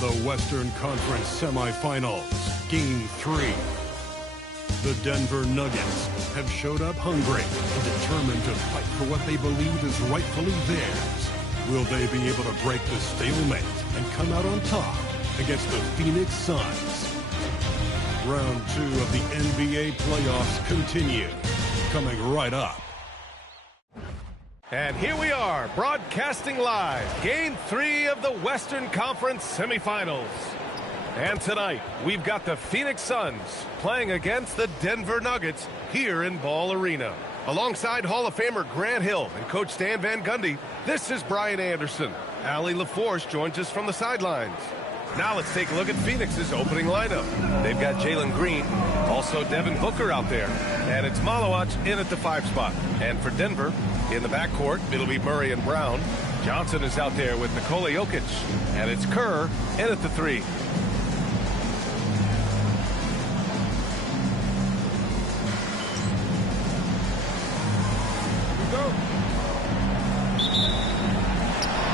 The Western Conference Semifinals, Game 3. The Denver Nuggets have showed up hungry and determined to fight for what they believe is rightfully theirs. Will they be able to break the stalemate and come out on top against the Phoenix Suns? Round 2 of the NBA playoffs continue, coming right up. And here we are, broadcasting live, Game 3 of the Western Conference Semifinals. And tonight, we've got the Phoenix Suns playing against the Denver Nuggets here in Ball Arena. Alongside Hall of Famer Grant Hill and Coach Stan Van Gundy, this is Brian Anderson. Allie LaForce joins us from the sidelines. Now let's take a look at Phoenix's opening lineup. They've got Jalen Green, also Devin Booker out there, and it's Malawach in at the 5 spot. And for Denver, in the backcourt, it'll be Murray and Brown. Johnson is out there with Nikola Jokic, and it's Kerr in at the 3.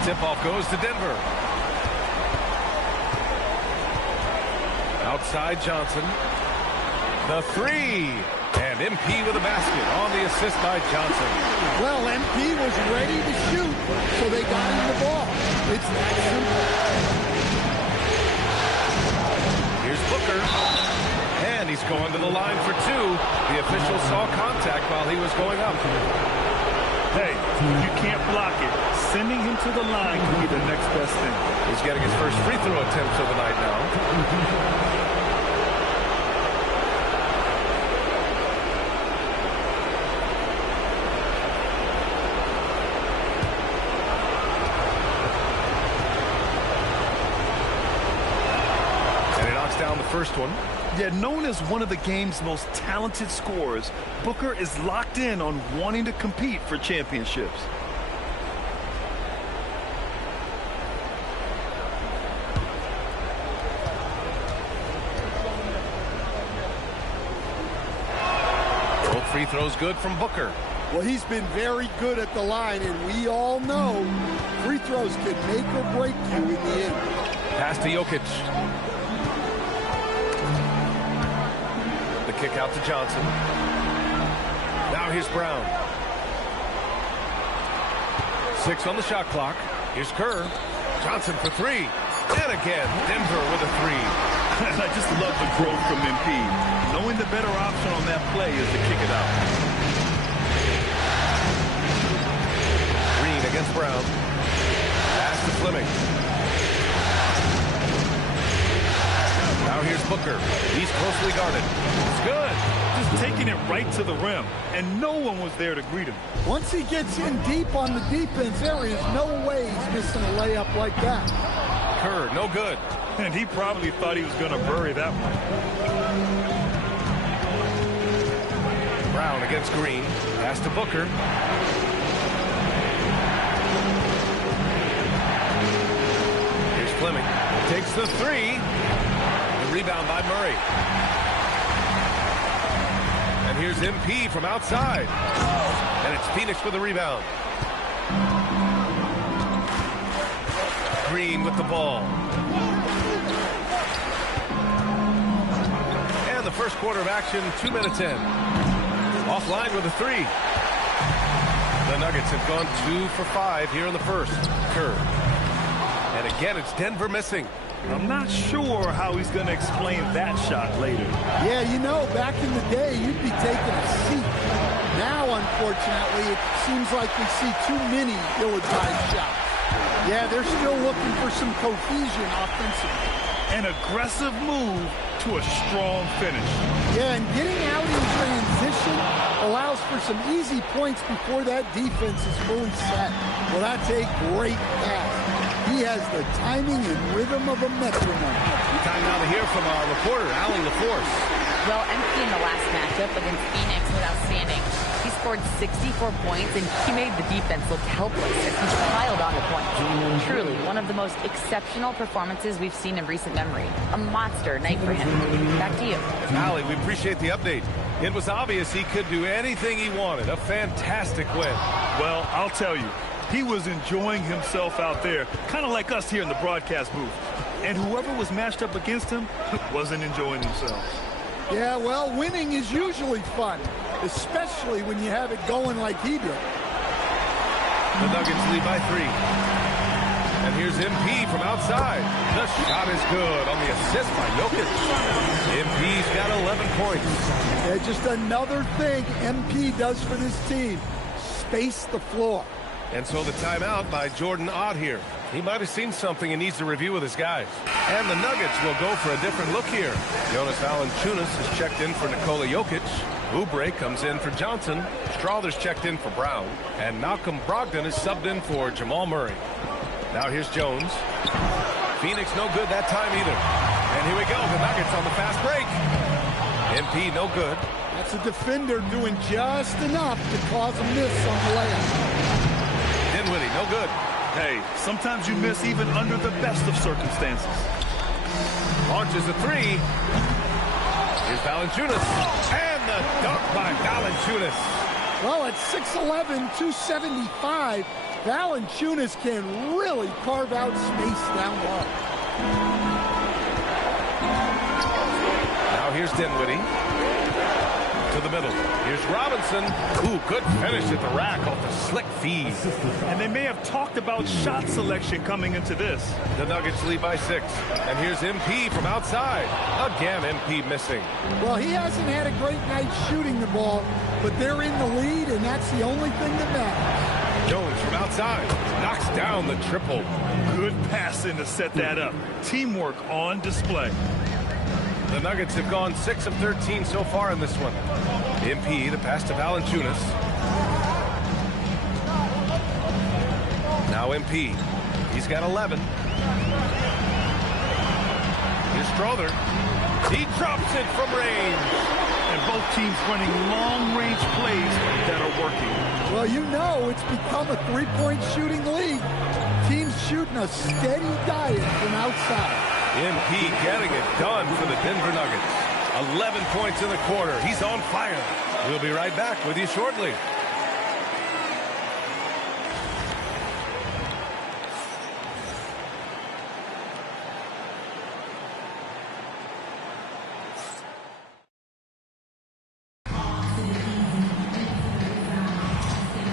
Tip-off goes to Denver. Outside Johnson. The 3. And MP with a basket on the assist by Johnson. Well, MP was ready to shoot, so they got him the ball. It's that simple. Here's Booker. And he's going to the line for 2. The official saw contact while he was going up. Hey, you can't block it. Sending him to the line can be the next best thing. He's getting his first free throw attempt of the night now. And he knocks down the first one. Yeah, known as one of the game's most talented scorers, Booker is locked in on wanting to compete for championships. Both free throws good from Booker. Well, he's been very good at the line, and we all know free throws can make or break you in the end. Pass to Jokic. Kick out to Johnson. Now here's Brown. 6 on the shot clock. Here's Kerr. Johnson for 3. And again, Denver with a 3. I just love the growth from MP. Knowing the better option on that play is to kick it out. Green against Brown. Pass to Fleming. Now here's Booker. He's closely guarded. It's good. Just taking it right to the rim, and no one was there to greet him. Once he gets in deep on the defense, there is no way he's missing a layup like that. Kerr, no good. And he probably thought he was going to bury that one. Brown against Green. Pass to Booker. Here's Fleming. Takes the 3. Rebound by Murray. And here's MP from outside. And it's Phoenix with the rebound. Green with the ball. And the first quarter of action, 2 minutes in. Offline with a 3. The Nuggets have gone 2 for 5 here in the first. Kerr. And again, it's Denver missing. I'm not sure how he's going to explain that shot later. Yeah, you know, back in the day, you'd be taking a seat. Now, unfortunately, it seems like we see too many ill-advised shots. Yeah, they're still looking for some cohesion offensively. An aggressive move to a strong finish. Yeah, and getting out in transition allows for some easy points before that defense is fully set. Well, that's a great pass. He has the timing and rhythm of a metronome. Time now to hear from our reporter, Allie LaForce. Well, MP in the last matchup against Phoenix was outstanding. He scored 64 points, and he made the defense look helpless as he piled on the points. Truly, one of the most exceptional performances we've seen in recent memory. A monster night for him. Back to you. Allie, we appreciate the update. It was obvious he could do anything he wanted. A fantastic win. Well, I'll tell you, he was enjoying himself out there, kind of like us here in the broadcast booth. And whoever was matched up against him wasn't enjoying themselves. Yeah, well, winning is usually fun, especially when you have it going like he did. The Nuggets lead by 3. And here's MP from outside. The shot is good on the assist by Jokic. MP's got 11 points. Yeah, just another thing MP does for this team. Space the floor. And so the timeout by Jordan Ott here. He might have seen something and needs to review with his guys. And the Nuggets will go for a different look here. Jonas Valanciunas is checked in for Nikola Jokic. Oubre comes in for Johnson. Strawther's checked in for Brown. And Malcolm Brogdon is subbed in for Jamal Murray. Now here's Jones. Phoenix no good that time either. And here we go. The Nuggets on the fast break. MP no good. That's a defender doing just enough to cause a miss on the layup. Dinwiddie no good. Hey, sometimes you miss even under the best of circumstances. Launches a 3. Here's Valanciunas. And the dunk by Valanciunas. Well, at 6'11", 275, Valanciunas can really carve out space down low. Now here's Dinwiddie. To the middle. Here's Robinson. Ooh, good finish at the rack off the slick feed. And they may have talked about shot selection coming into this. The Nuggets lead by 6. And here's MP from outside. Again, MP missing. Well, he hasn't had a great night shooting the ball, but they're in the lead, and that's the only thing that matters. Jones from outside. Knocks down the triple. Good passing to set that up. Teamwork on display. The Nuggets have gone 6 of 13 so far in this one. MP, the pass to Valanciunas. Now MP. He's got 11. Here's Strawther. He drops it from range. And both teams running long-range plays that are working. Well, you know it's become a three-point shooting league. Teams shooting a steady diet from outside. MP getting it done for the Denver Nuggets. 11 points in the quarter. He's on fire. We'll be right back with you shortly.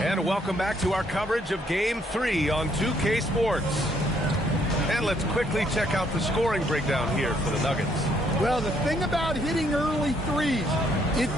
And welcome back to our coverage of Game 3 on 2K Sports. And let's quickly check out the scoring breakdown here for the Nuggets. Well, the thing about hitting early threes, it...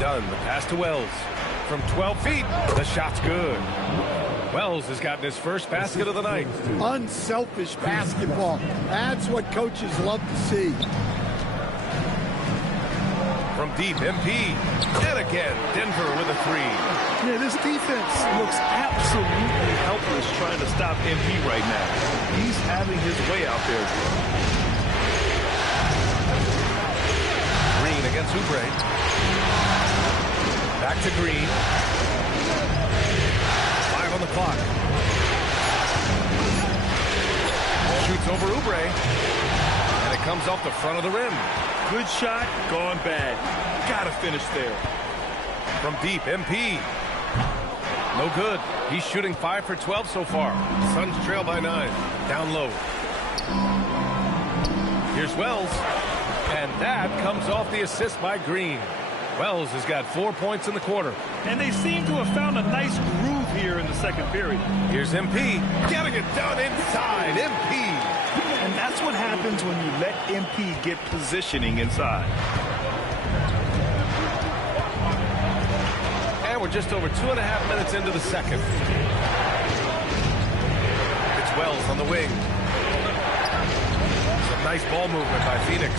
Done. The pass to Wells. From 12 feet, the shot's good. Wells has gotten his first basket of the night. Unselfish basketball. That's what coaches love to see. From deep, MP. And again, Denver with a 3. Yeah, this defense looks absolutely helpless trying to stop MP right now. He's having his way out there. Green against Oubre. Back to Green. 5 on the clock. Shoots over Oubre. And it comes off the front of the rim. Good shot, gone bad. Gotta finish there. From deep, MP. No good. He's shooting 5 for 12 so far. Suns trail by 9. Down low. Here's Wells. And that comes off the assist by Green. Wells has got 4 points in the quarter. And they seem to have found a nice groove here in the second period. Here's MP. Getting it done inside. MP. And that's what happens when you let MP get positioning inside. And we're just over 2.5 minutes into the second. It's Wells on the wing. Some nice ball movement by Phoenix.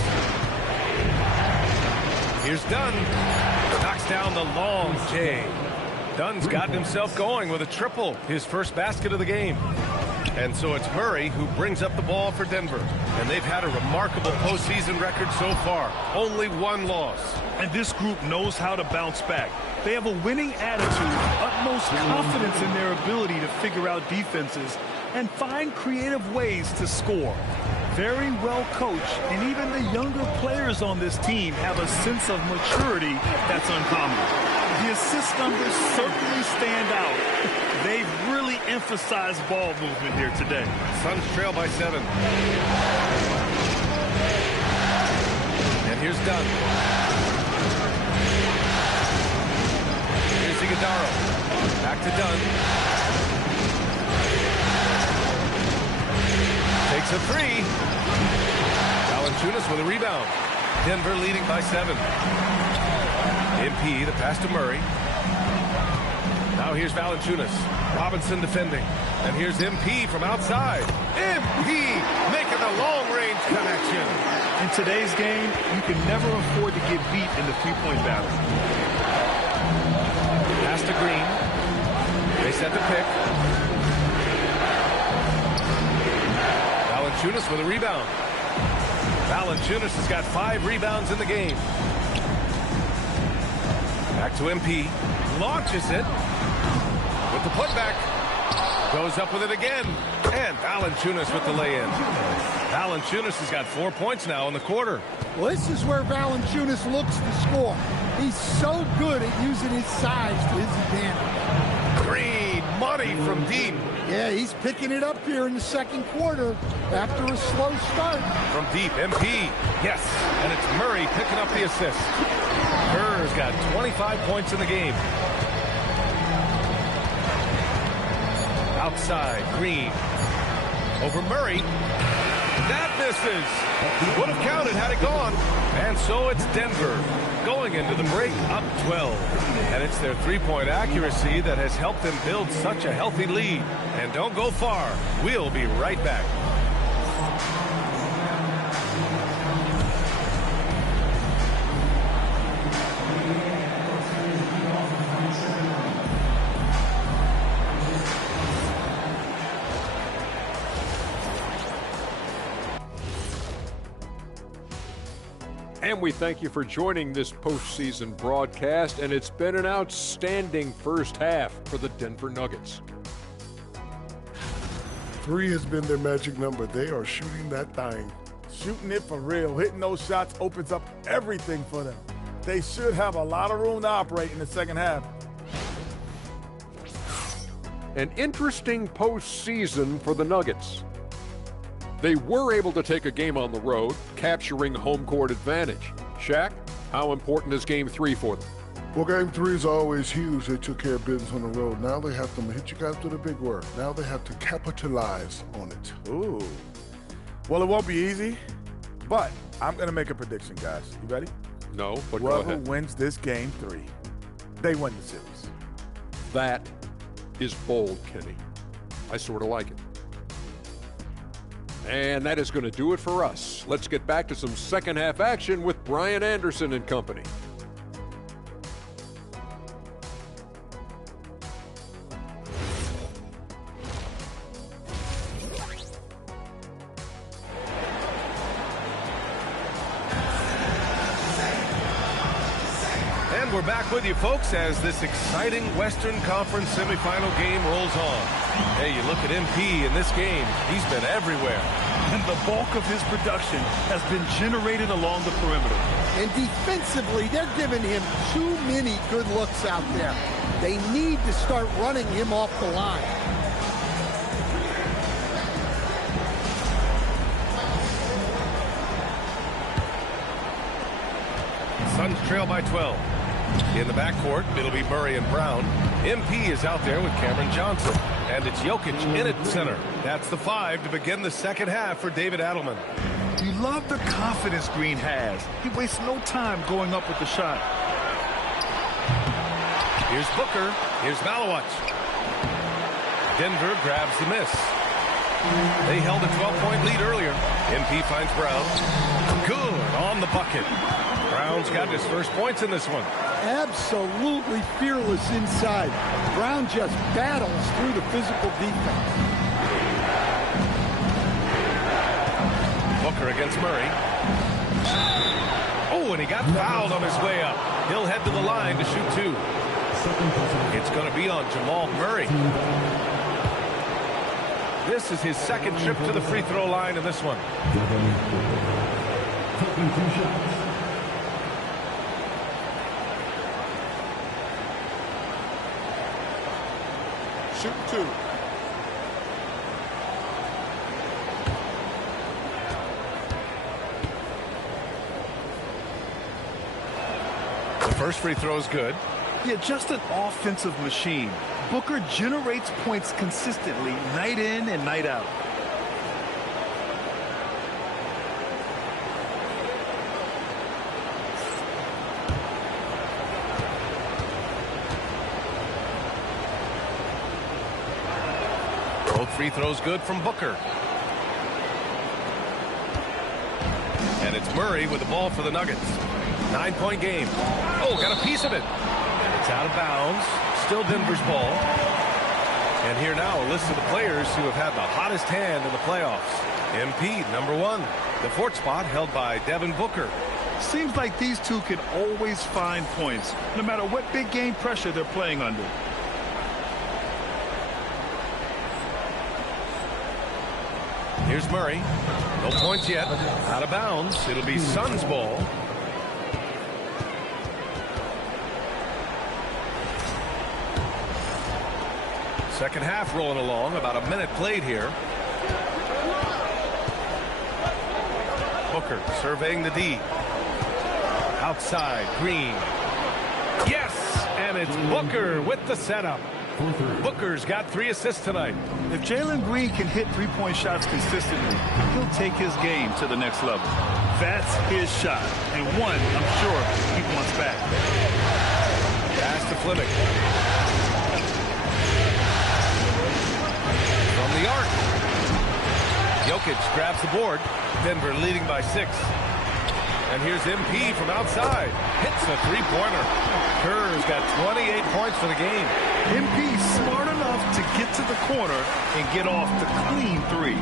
Here's Dunn. Knocks down the long J. Dunn's gotten himself going with a triple. His first basket of the game. And so it's Murray who brings up the ball for Denver. And they've had a remarkable postseason record so far. Only one loss. And this group knows how to bounce back. They have a winning attitude, utmost confidence in their ability to figure out defenses and find creative ways to score. Very well coached, and even the younger players on this team have a sense of maturity that's uncommon. The assist numbers certainly stand out. They've really emphasized ball movement here today. Suns trail by 7. And here's Dunn. Here's Iguodala. Back to Dunn. Takes a 3. Valanciunas with a rebound. Denver leading by 7. MP, the pass to Murray. Now here's Valanciunas. Robinson defending. And here's MP from outside. MP making a long-range connection. In today's game, you can never afford to get beat in the three-point battle. Pass to Green. They set the pick. Valanciunas with a rebound. Valanciunas has got 5 rebounds in the game. Back to MP. Launches it. With the putback. Goes up with it again. And Valanciunas with the lay-in. Valanciunas has got 4 points now in the quarter. Well, this is where Valanciunas looks to score. He's so good at using his size to his advantage. Green, money from deep. Yeah, he's picking it up here in the second quarter after a slow start. From deep, MP. Yes, and it's Murray picking up the assist. Kerr's got 25 points in the game. Outside, Green. Over Murray. That misses. Would have counted had it gone. And so it's Denver going into the break up 12. And it's their three-point accuracy that has helped them build such a healthy lead. And don't go far. We'll be right back. And we thank you for joining this postseason broadcast, and it's been an outstanding first half for the Denver Nuggets. 3 has been their magic number. They are shooting that thing. Shooting it for real. Hitting those shots opens up everything for them. They should have a lot of room to operate in the second half. An interesting postseason for the Nuggets. They were able to take a game on the road, capturing home court advantage. Shaq, how important is Game 3 for them? Well, Game 3 is always huge. They took care of business on the road. Now they have to hit you guys with a big word. Now they have to capitalize on it. Ooh. Well, it won't be easy, but I'm going to make a prediction, guys. You ready? No, but go Whoever ahead. wins this Game 3, they win the series. That is bold, Kenny. I sort of like it. And that is going to do it for us. Let's get back to some second half action with Brian Anderson and company. And we're back with you, folks, as this exciting Western Conference semifinal game rolls on. Hey, you look at MP in this game, he's been everywhere. And the bulk of his production has been generated along the perimeter. And defensively, they're giving him too many good looks out there. They need to start running him off the line. Suns trail by 12. In the backcourt, it'll be Murray and Brown. MP is out there with Cameron Johnson. And it's Jokic in at center. That's the 5 to begin the second half for David Adelman. You love the confidence Green has. He wastes no time going up with the shot. Here's Booker. Here's Malawach. Denver grabs the miss. They held a 12-point lead earlier. MP finds Brown. Good on the bucket. Brown's got his first points in this one. Absolutely fearless inside. Brown just battles through the physical defense. Booker against Murray. Oh, and he got fouled on his way up. He'll head to the line to shoot two. It's going to be on Jamal Murray. This is his second trip to the free throw line in this one. Shoot two. The first free throw is good. Yeah, just an offensive machine. Booker generates points consistently, night in and night out. Both free throws good from Booker. And it's Murray with the ball for the Nuggets. 9-point game. Oh, got a piece of it. And it's out of bounds. Still Denver's ball. And here now a list of the players who have had the hottest hand in the playoffs. MP, number 1. The 4th spot held by Devin Booker. Seems like these two can always find points, no matter what big game pressure they're playing under. Here's Murray. No points yet. Out of bounds. It'll be Suns ball. Second half rolling along. About a minute played here. Booker surveying the D. Outside. Green. Yes! And it's Booker with the setup. Booker's got 3 assists tonight. If Jalen Green can hit three-point shots consistently, he'll take his game to the next level. That's his shot, and one I'm sure he wants back. Pass to Fleming. From the arc. Jokic grabs the board. Denver leading by 6. And here's MP from outside. Hits a three-pointer. Kerr's got 28 points for the game. MP smart enough to get to the corner and get off the clean 3.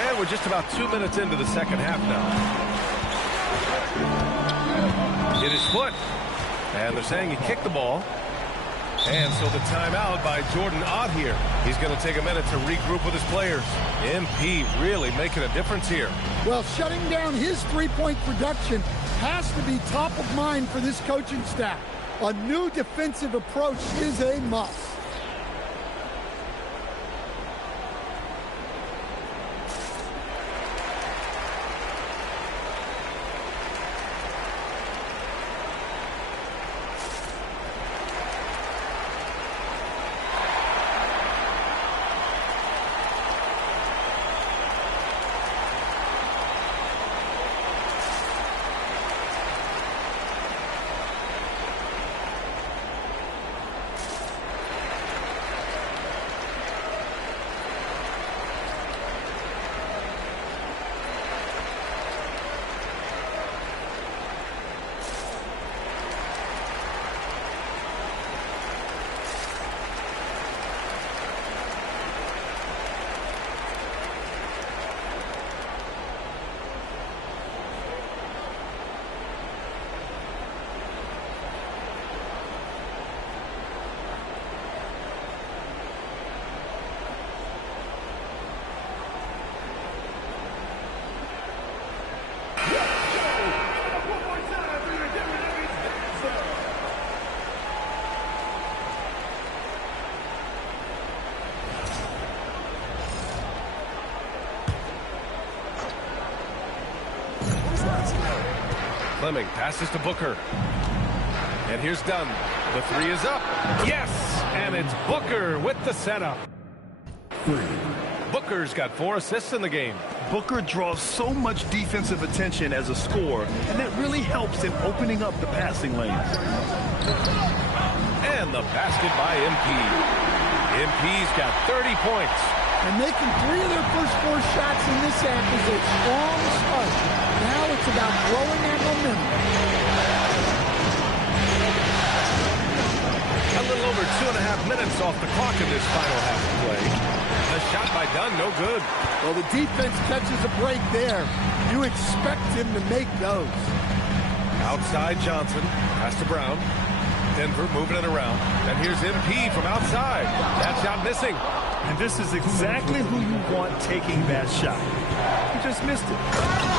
And we're just about 2 minutes into the second half now. Hit his foot. And they're saying he kicked the ball. And so the timeout by Jordan Ott here. He's going to take a minute to regroup with his players. MP really making a difference here. Well, shutting down his three-point production has to be top of mind for this coaching staff. A new defensive approach is a must. Fleming passes to Booker. And here's Dunn. The 3 is up. Yes! And it's Booker with the setup. Booker's got 4 assists in the game. Booker draws so much defensive attention as a scorer, and that really helps in opening up the passing lanes. And the basket by MP. MP's got 30 points. And making 3 of their first 4 shots in this half is a strong start. Now it's about growing that momentum. A little over 2.5 minutes off the clock in this final half of play. The shot by Dunn, no good. Well, the defense catches a break there. You expect him to make those. Outside Johnson, pass to Brown. Denver moving it around. And here's MP from outside. That shot missing. And this is exactly who you want taking that shot. He just missed it.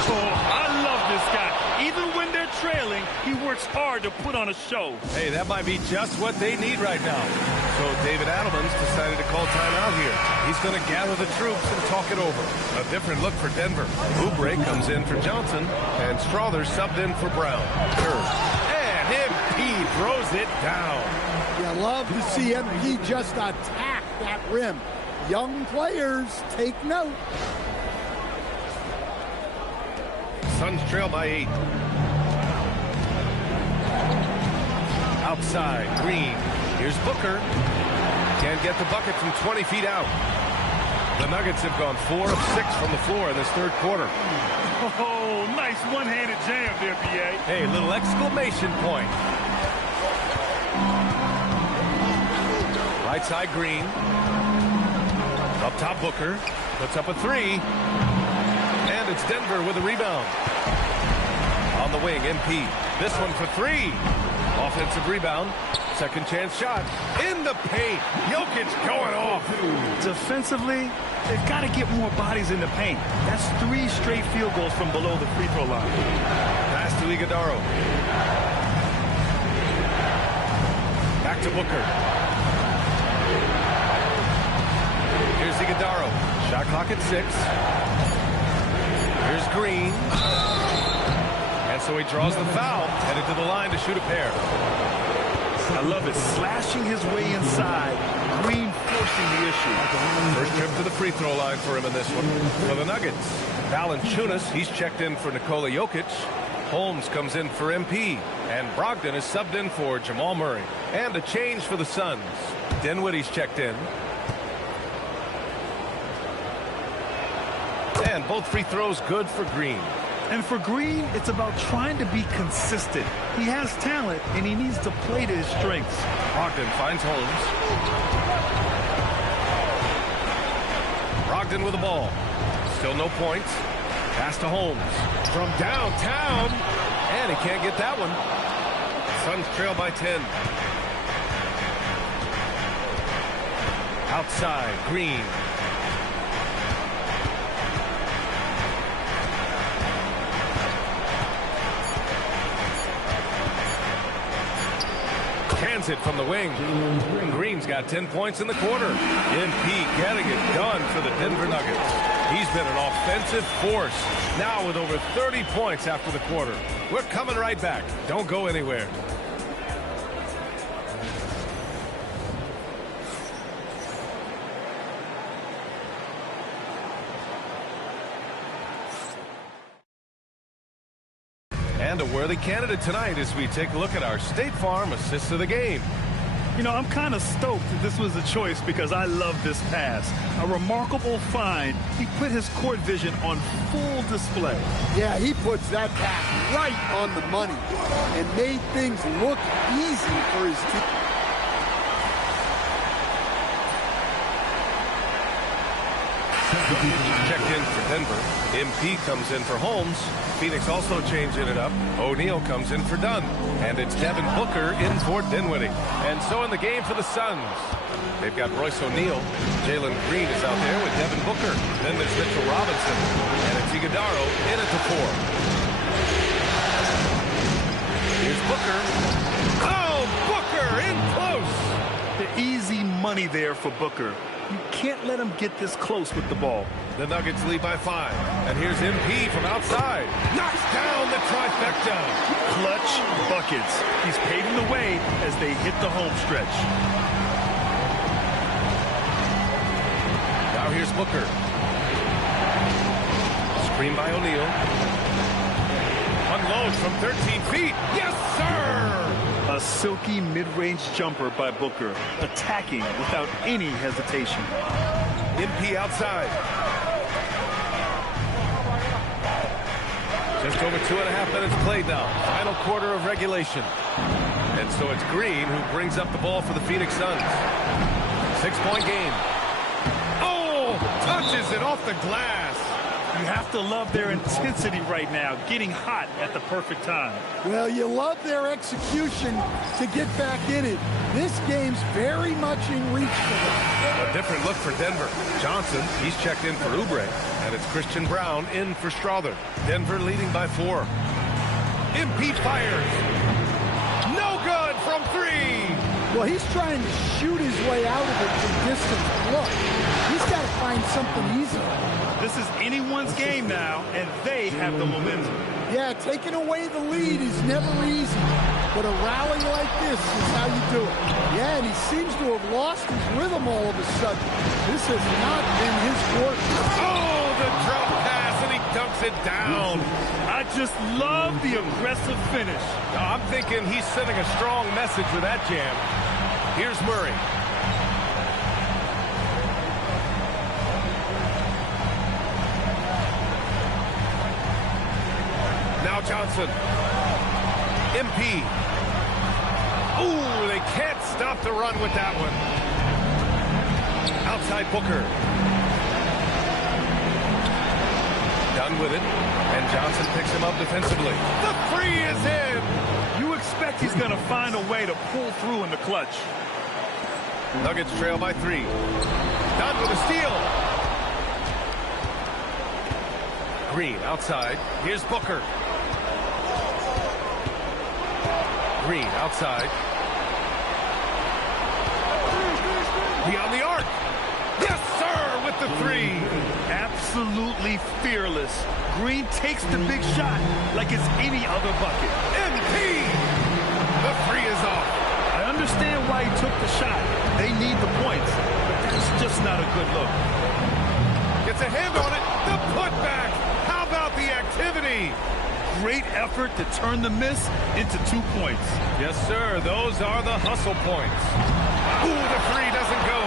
Oh, I love this guy. Even when they're trailing, he works hard to put on a show. Hey, that might be just what they need right now. So David Adelman's decided to call timeout here. He's going to gather the troops and talk it over. A different look for Denver. Oubre comes in for Johnson, and Strother subbed in for Brown. Third. And MP throws it down. You love to see MP just attack that rim. Young players, take note. Suns trail by 8. Outside, Green. Here's Booker. Can't get the bucket from 20 feet out. The Nuggets have gone 4 of 6 from the floor in this third quarter. Oh, nice one-handed jam there, B.A. Hey, little exclamation point. Right side, Green. Up top, Booker. Puts up a 3. And it's Denver with a rebound. On the wing, MP. This one for 3. Offensive rebound. Second chance shot. In the paint. Jokic going off. Defensively, they've got to get more bodies in the paint. That's 3 straight field goals from below the free throw line. Pass to Iguodala. Back to Booker. Here's Iguodala. Shot clock at 6. Here's Green. And so he draws the foul. Headed to the line to shoot a pair. I love it. Slashing his way inside. Green forcing the issue. First trip to the free throw line for him in this one. For the Nuggets, Valanciunas, he's checked in for Nikola Jokic. Holmes comes in for MP. And Brogdon is subbed in for Jamal Murray. And a change for the Suns. Dinwiddie's checked in. And both free throws good for Green. And for Green, it's about trying to be consistent. He has talent, and he needs to play to his strengths. Brogdon finds Holmes. Brogdon with the ball. Still no points. Pass to Holmes. From downtown. And he can't get that one. Suns trail by 10. Outside, Green. Hands it from the wing. Green's got 10 points in the quarter. MP getting it done for the Denver Nuggets. He's been an offensive force. Now with over 30 points after the quarter. We're coming right back. Don't go anywhere. And a worthy candidate tonight as we take a look at our State Farm assist of the game. You know, I'm kind of stoked that this was a choice because I love this pass. A remarkable find. He put his court vision on full display. Yeah, he puts that pass right on the money and made things look easy for his team. Checked in for Denver. MP comes in for Holmes. Phoenix also changing it up. O'Neal comes in for Dunn. And it's Devin Booker in for Dinwiddie. And so in the game for the Suns. They've got Royce O'Neal. Jalen Green is out there with Devin Booker. Then there's Mitchell Robinson. And it's Iguodala in at the 4. Here's Booker. Oh, Booker in close. The easy money there for Booker. You can't let him get this close with the ball. The Nuggets lead by 5. And here's MP from outside. Knocks down the trifecta. Clutch buckets. He's paving the way as they hit the home stretch. Now here's Booker. Screen by O'Neal. Unloads from 13 feet. Yes, sir! A silky mid-range jumper by Booker, attacking without any hesitation. MP outside. Just over 2.5 minutes played now. Final quarter of regulation. And so it's Green who brings up the ball for the Phoenix Suns. 6-point game. Oh, fires it off the glass. You have to love their intensity right now, getting hot at the perfect time. Well, you love their execution to get back in it. This game's very much in reach for them. A different look for Denver. Johnson, he's checked in for Oubre, and it's Christian Brown in for Strother. Denver leading by 4. Impede fires. No good from 3. Well, he's trying to shoot his way out of it from distance. Look, he's got to find something easy. This is anyone's game now, and they have the momentum. Yeah, taking away the lead is never easy, but a rally like this is how you do it. Yeah, and he seems to have lost his rhythm all of a sudden. This has not been his quarter. Oh, the drop pass, and he dunks it down. I just love the aggressive finish. I'm thinking he's sending a strong message with that jam. Here's Murray. Now Johnson. MP. Ooh, they can't stop the run with that one. Outside Booker. Done with it. And Johnson picks him up defensively. The 3 is in. You expect he's going to find a way to pull through in the clutch. Nuggets trail by 3. Done with a steal. Green outside. Here's Booker. Green outside. Beyond the arc. Yes, sir, with the 3. Absolutely fearless. Green takes the big shot like it's any other bucket. MP! The 3 is off. I understand why he took the shot. They need the points, but that's just not a good look. Gets a hand on it. The putback. How about the activity? Great effort to turn the miss into 2 points. Yes, sir. Those are the hustle points. Ooh, the 3 doesn't go.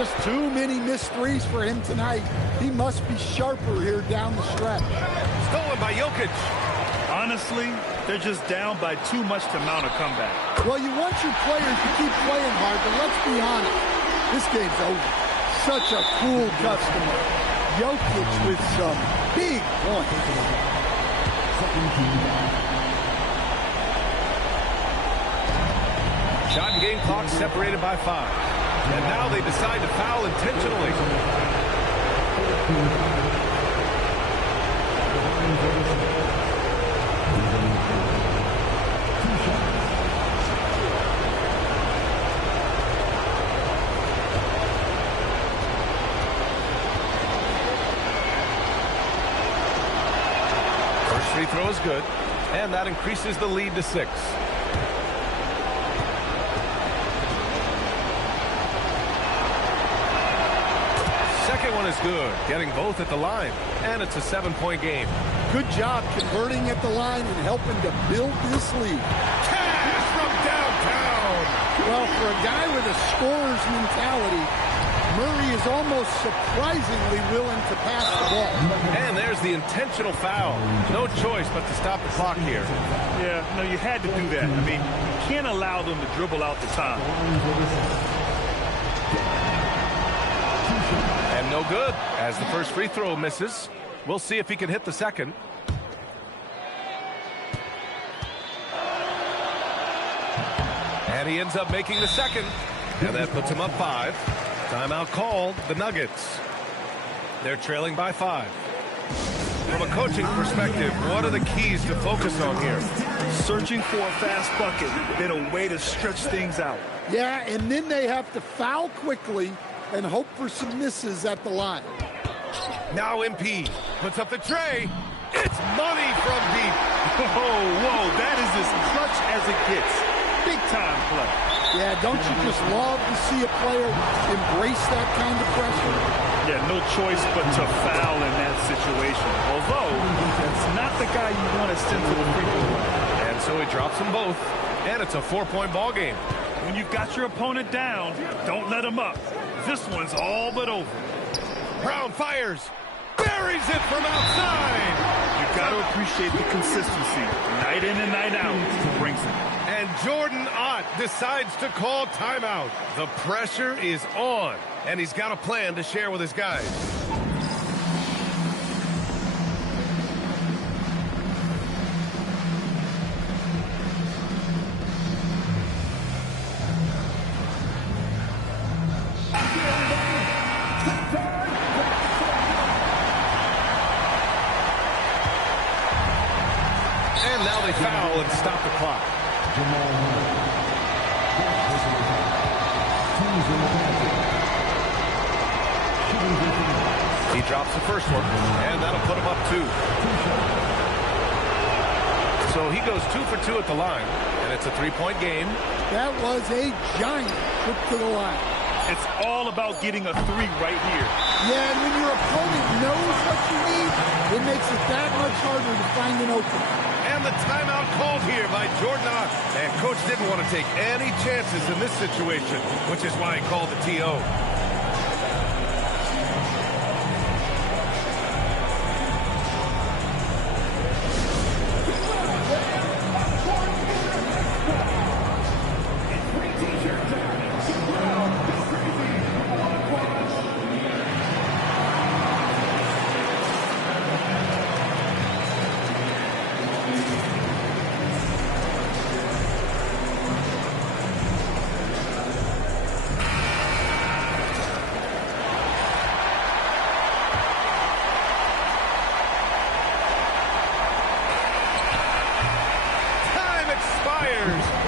Just too many missed threes for him tonight. He must be sharper here down the stretch. Stolen by Jokic. Honestly, they're just down by too much to mount a comeback. Well, you want your players to keep playing hard, but let's be honest. This game's over. Such a cool customer. Jokic with some big points. Shot and game clock separated by 5. And now they decide to foul intentionally. First free throw is good, and that increases the lead to 6. Second one is good, getting both at the line, and it's a 7-point game. Good job converting at the line and helping to build this lead. Cash from downtown. Well, for a guy with a scorer's mentality, Murray is almost surprisingly willing to pass the ball. And there's the intentional foul. No choice but to stop the clock here. Yeah, no, you had to do that. I mean, you can't allow them to dribble out the time. And no good, as the first free throw misses. We'll see if he can hit the second. And he ends up making the second. And that puts him up 5. Timeout called, the Nuggets. They're trailing by 5. From a coaching perspective, what are the keys to focus on here? Searching for a fast bucket, then a way to stretch things out. Yeah, and then they have to foul quickly and hope for some misses at the line. Now MP puts up the tray. It's money from deep. Whoa, that is as clutch as it gets. Big time play. Yeah, don't you just love to see a player embrace that kind of pressure? Yeah, no choice but to foul in that situation. Although, that's not the guy you want to send to the free throw line. And so he drops them both. And it's a 4-point ball game. When you've got your opponent down, don't let him up. This one's all but over. Brown fires. Buries it from outside. You've got to appreciate the consistency. Night in and night out brings it. And Jordan Ott decides to call timeout. The pressure is on, and he's got a plan to share with his guys. And now they foul and stop the clock. He drops the first one, and that'll put him up 2. So he goes 2 for 2 at the line, and it's a 3-point game. That was a giant trip to the line. It's all about getting a 3 right here. Yeah, and when your opponent knows what you need, it makes it that much harder to find an opening. And the timeout called here by Jordan Ott. And Coach didn't want to take any chances in this situation, which is why he called the TO.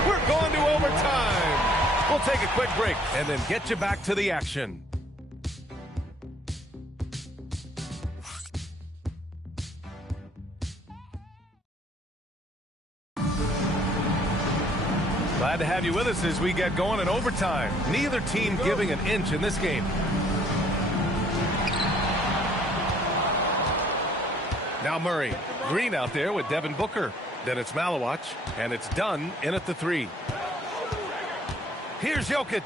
We're going to overtime. We'll take a quick break and then get you back to the action. Glad to have you with us as we get going in overtime. Neither team giving an inch in this game. Now Murray. Green out there with Devin Booker. Then it's Malawach, and it's done in at the 3. Here's Jokic.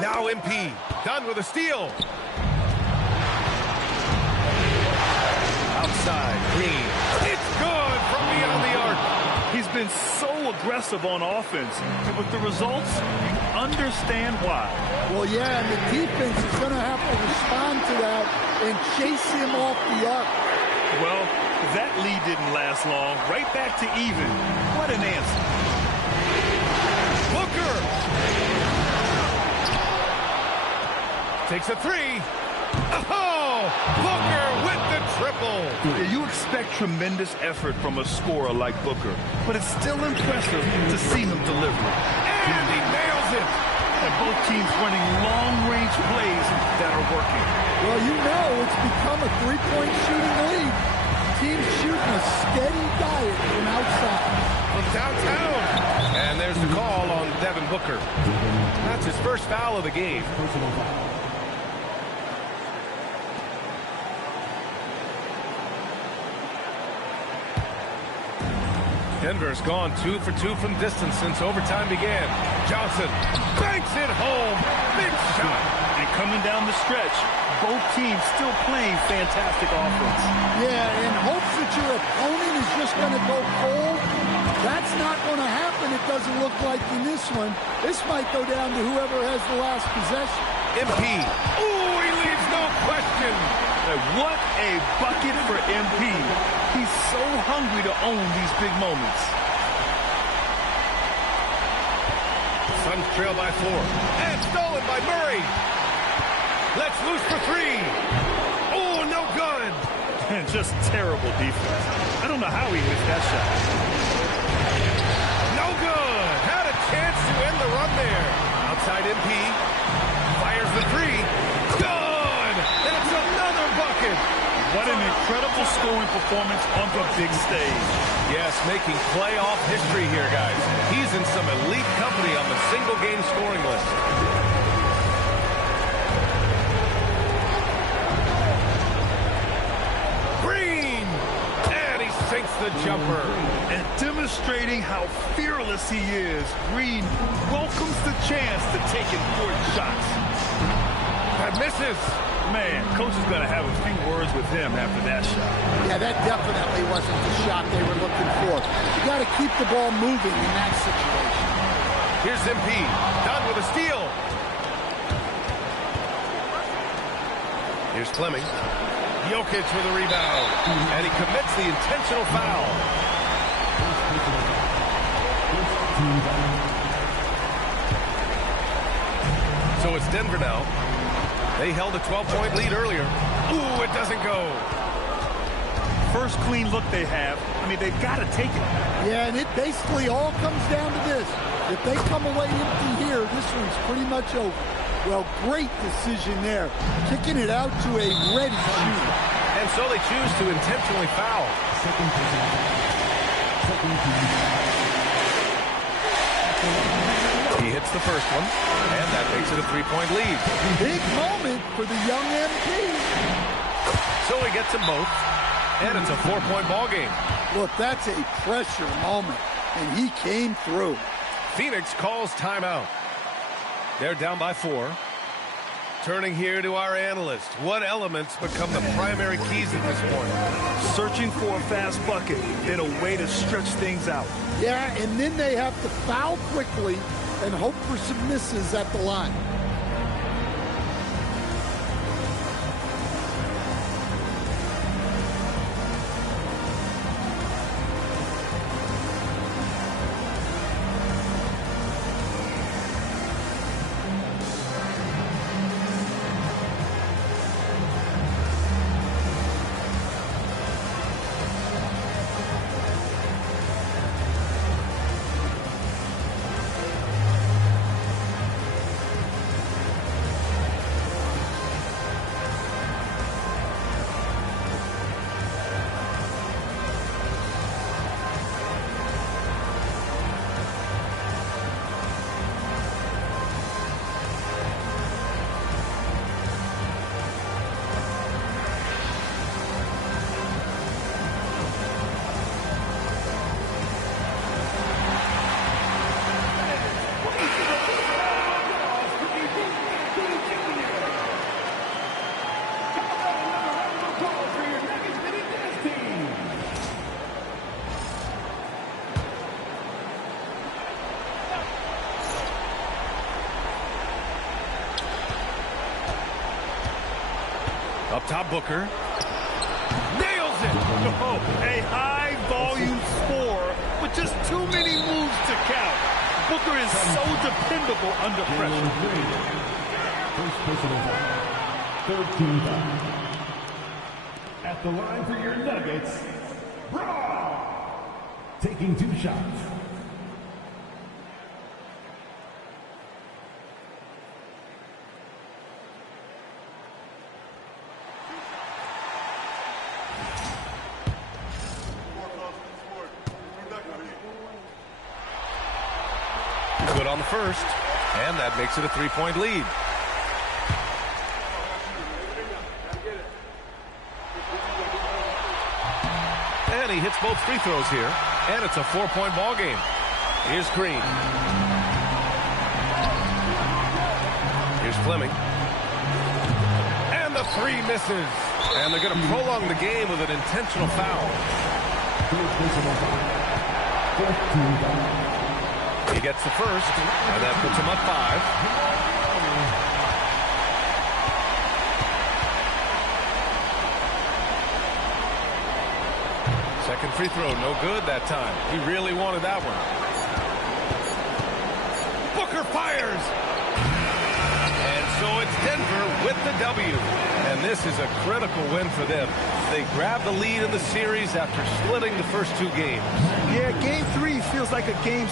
Now MP. Done with a steal. Outside, Green. It's good from beyond the arc. He's been so aggressive on offense. And with the results, you understand why. Well, yeah, and the defense is going to have to respond to that and chase him off the arc. Well, that lead didn't last long. Right back to even. What an answer. Booker. Takes a 3. Oh, Booker with the triple. You expect tremendous effort from a scorer like Booker, but it's still impressive to see him deliver. And he nails it. And both teams running long-range plays that are working. Well, you know it's become a 3-point shooting lead. Teams shooting a steady diet from outside. From downtown. And there's the call on Devin Booker. That's his first foul of the game. Denver's gone 2 for 2 from distance since overtime began. Johnson banks it home. Big shot. And coming down the stretch, both teams still playing fantastic offense. Yeah, and hopes that your opponent is just going to go cold. That's not going to happen, it doesn't look like in this one. This might go down to whoever has the last possession. MP. Ooh, he leaves no question. What a bucket for MP. He's so hungry to own these big moments. Suns trail by 4. And stolen by Murray. Let's loose for 3. Oh, no good. And just terrible defense. I don't know how he missed that shot. No good. Had a chance to end the run there. Outside MP. Fires the 3. Good. And it's another bucket. What an incredible scoring performance on the big stage. Yes, making playoff history here, guys. He's in some elite company on the single-game scoring list. Green! And he sinks the jumper. And demonstrating how fearless he is, Green welcomes the chance to take important shots. That misses. Man, coach is going to have a few words with him after that shot. Yeah, that definitely wasn't the shot they were looking for. You got to keep the ball moving in that situation. Here's MP. Done with a steal. Here's Fleming. Jokic with a rebound. And he commits the intentional foul. So it's Denver now. They held a 12-point lead earlier. Ooh, it doesn't go. first clean look they have. I mean, they've got to take it. Yeah, and it basically all comes down to this. If they come away empty here, this one's pretty much over. Well, great decision there. Kicking it out to a ready shooter. And so they choose to intentionally foul. He hits the first one, and that makes it a three-point lead. Big moment for the young MP. So he gets them both, and it's a 4-point ball game. Look, that's a pressure moment, and he came through. Phoenix calls timeout. They're down by 4. Turning here to our analyst. What elements become the primary keys at this point? Searching for a fast bucket and a way to stretch things out. Yeah, and then they have to foul quickly and hope for some misses at the line. Up top, Booker. Nails it! Oh, a high-volume score with just too many moves to count. Booker is so dependable under pressure. First personal foul. 13 foul. At the line for your Nuggets, Braun, taking 2 shots. Good on the first, and that makes it a 3-point lead. And he hits both free throws here, and it's a 4-point ball game. Here's Green. Here's Fleming. And the 3 misses. And they're going to prolong the game with an intentional foul. He gets the first, and that puts him up 5. Second free throw, no good that time. He really wanted that one. Booker fires! And so it's Denver with the W. And this is a critical win for them. They grab the lead in the series after splitting the first 2 games. Yeah, game 3 feels like a game.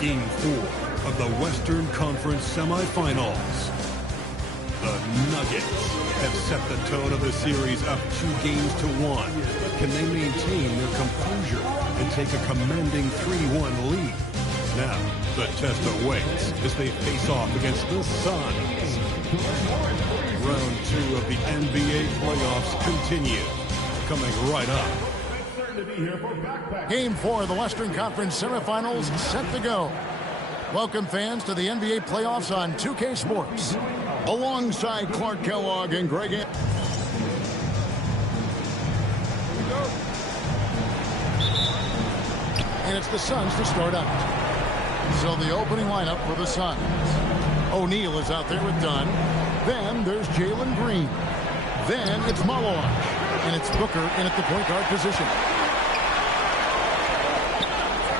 Game 4 of the Western Conference semifinals. The Nuggets have set the tone of the series up 2-1. Can they maintain their composure and take a commanding 3-1 lead? Now, the test awaits as they face off against the Suns. Round 2 of the NBA playoffs continue. Coming right up. Game 4 of the Western Conference semifinals set to go. Welcome fans to the NBA playoffs on 2K Sports. Alongside Clark Kellogg and Greg And it's the Suns to start out. So the opening lineup for the Suns. O'Neal is out there with Dunn. Then there's Jalen Green. Then it's Malone. And it's Booker in at the point guard position.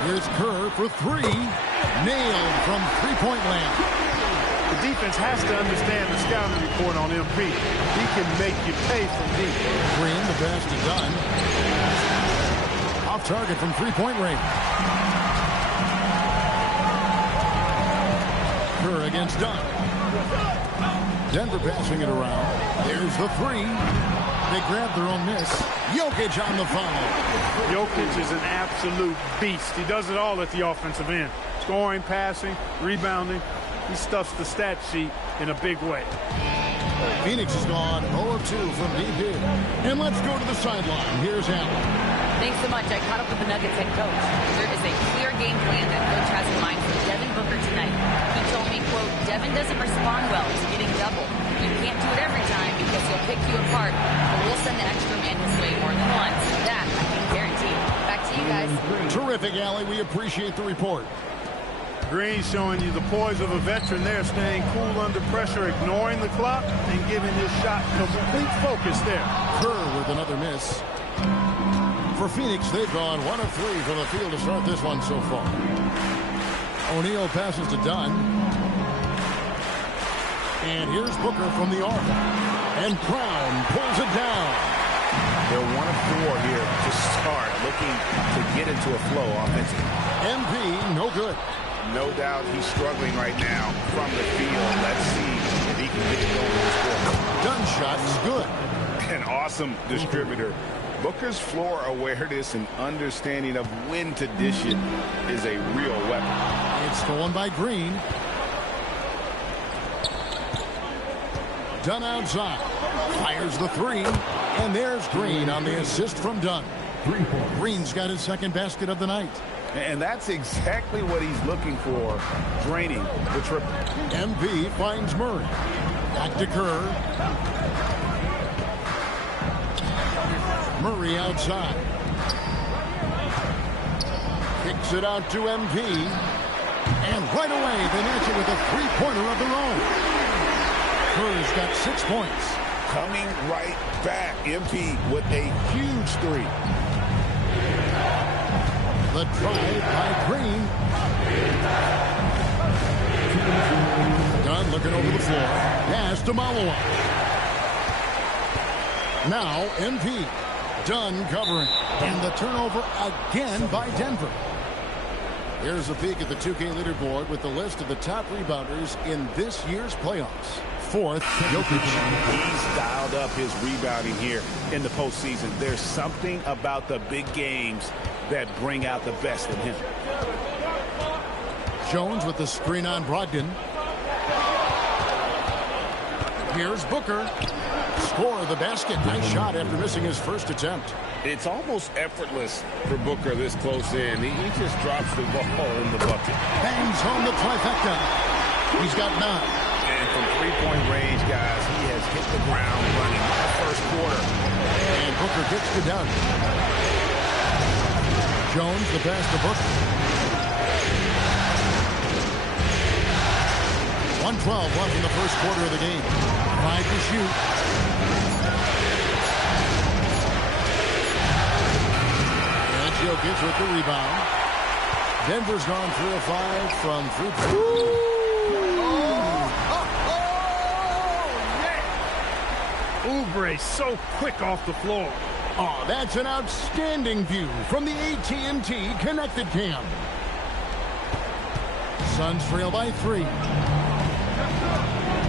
Here's Kerr for three. Nailed from three-point land. The defense has to understand the scouting report on MP. He can make you pay from deep. Green, the pass to Dunn. Off target from three-point range. Kerr against Dunn. Denver passing it around. There's the three. They grab their own miss. Jokic on the foul. Jokic is an absolute beast. He does it all at the offensive end. Scoring, passing, rebounding. He stuffs the stat sheet in a big way. Phoenix has gone 0 of 2 from deep here. And let's go to the sideline. Here's Allen. Thanks so much. I caught up with the Nuggets head coach. There is a clear game plan that coach has in mind for Devin Booker tonight. He told me, quote, Devin doesn't respond well to getting double. You can't do it every time because he'll pick you apart. But we'll send the extra man his way more than once. That I can guarantee. Back to you guys. Terrific, Allie. We appreciate the report. Green showing you the poise of a veteran there, staying cool under pressure, ignoring the clock, and giving his shot complete focus there. Kerr with another miss. For Phoenix, they've gone 1 of 3 from the field to start this one so far. O'Neal passes to Dunn. And here's Booker from the arc. And Brown pulls it down. They're 1 of 4 here to start, looking to get into a flow offensively. MP, no good. No doubt he's struggling right now from the field. Let's see if he can get it going this quarter. Dunn shot is good. An awesome distributor. Booker's floor awareness and understanding of when to dish it is a real weapon. It's stolen by Green. Dunn outside. Fires the three. And there's Green on the assist from Dunn. Green's got his second basket of the night. And that's exactly what he's looking for, draining the triple. MP finds Murray. Back to Kerr. Murray outside. Kicks it out to MP. And right away, they match it with a three-pointer of their own. Kerr's got 6 points. Coming right back. MP with a huge three. The drive by Green. Dunn looking over the floor. Pass to Malone. Now MP. Dunn covering. And the turnover again by Denver. Here's a peek at the 2K leaderboard with the list of the top rebounders in this year's playoffs. Fourth, Jokic. He's dialed up his rebounding here in the postseason. There's something about the big games that bring out the best in him. Jones with the screen on Brogdon. Here's Booker. Score the basket. Nice shot after missing his first attempt. It's almost effortless for Booker this close in. He just drops the ball in the bucket. Bangs home the trifecta. He's got 9. And from three-point range, guys, he has hit the ground running in the first quarter. And Booker gets to Dunn. Jones, the pass to Booker. 1:12 left in the first quarter of the game. 5 to shoot. And Jokic with the rebound. Denver's gone 3 of 5 from free. Oubre so quick off the floor. Oh, that's an outstanding view from the AT&T Connected Cam. Suns trail by 3.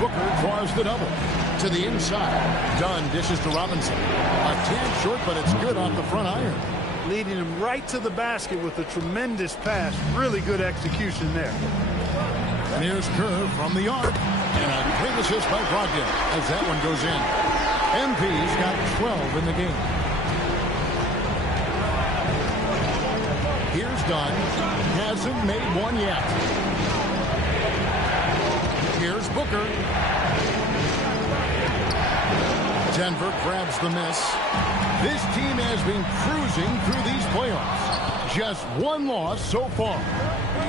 Booker draws the double. To the inside. Dunn dishes to Robinson. A tad short, but it's good off the front iron. Leading him right to the basket with a tremendous pass. Really good execution there. And here's Kerr from the arc. And a great assist by Brogdon as that one goes in. MP's got 12 in the game. Here's Dunn. Hasn't made one yet. Here's Booker. Denver grabs the miss. This team has been cruising through these playoffs. Just one loss so far.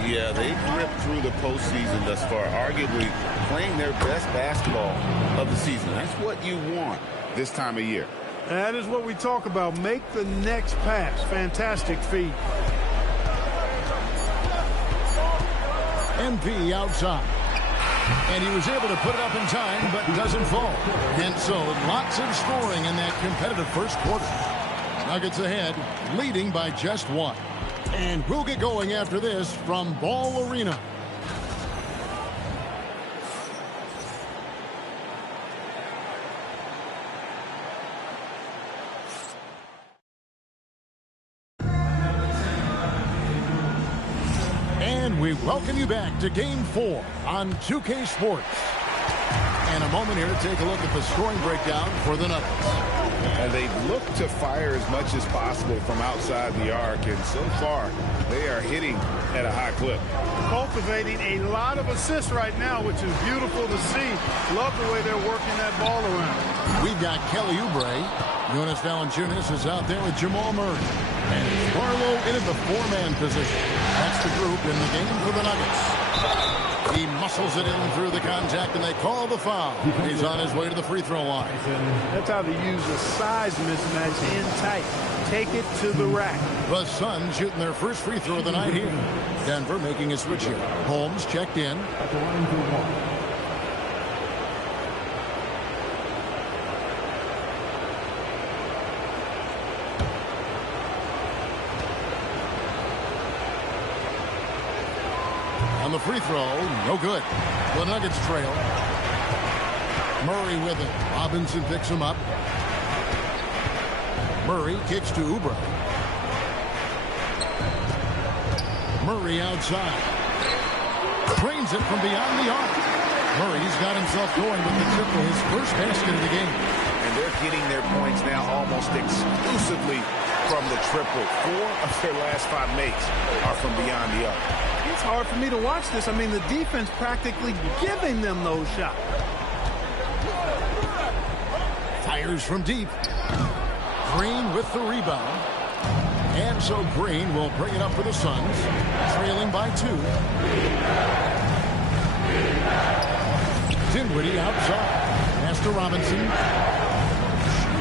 Yeah, they've ripped through the postseason thus far, arguably playing their best basketball of the season. That's what you want this time of year. That is what we talk about. Make the next pass. Fantastic feed. MP outside. And he was able to put it up in time, but doesn't fall. And so, lots of scoring in that competitive first quarter. Nuggets ahead, leading by just one. And we'll get going after this from Ball Arena. And we welcome you back to Game 4 on 2K Sports. And a moment here to take a look at the scoring breakdown for the Nuggets. And they've looked to fire as much as possible from outside the arc, and so far they are hitting at a high clip. Cultivating a lot of assists right now, which is beautiful to see. Love the way they're working that ball around. We've got Kelly Oubre. Jonas Valanciunas is out there with Jamal Murray. And it's Barlow in at the four-man position. That's the group in the game for the Nuggets. He muscles it in through the contact, and they call the foul. He's on his way to the free throw line. That's how they use a size mismatch in tight. Take it to the rack. The Suns shooting their first free throw of the night here. Denver making a switch here. Holmes checked in. At the line for one. On the free throw, no good. The Nuggets trail. Murray with it. Robinson picks him up. Murray kicks to Oubre. Murray outside. Drains it from beyond the arc. Murray's got himself going with the triple, his first basket of the game. And they're getting their points now almost exclusively from the triple. 4 of their last 5 makes are from beyond the arc. It's hard for me to watch this. I mean, the defense practically giving them those shots. Fires from deep. Green with the rebound. And so Green will bring it up for the Suns, trailing by 2. Dinwiddie outside. Pass to Robinson.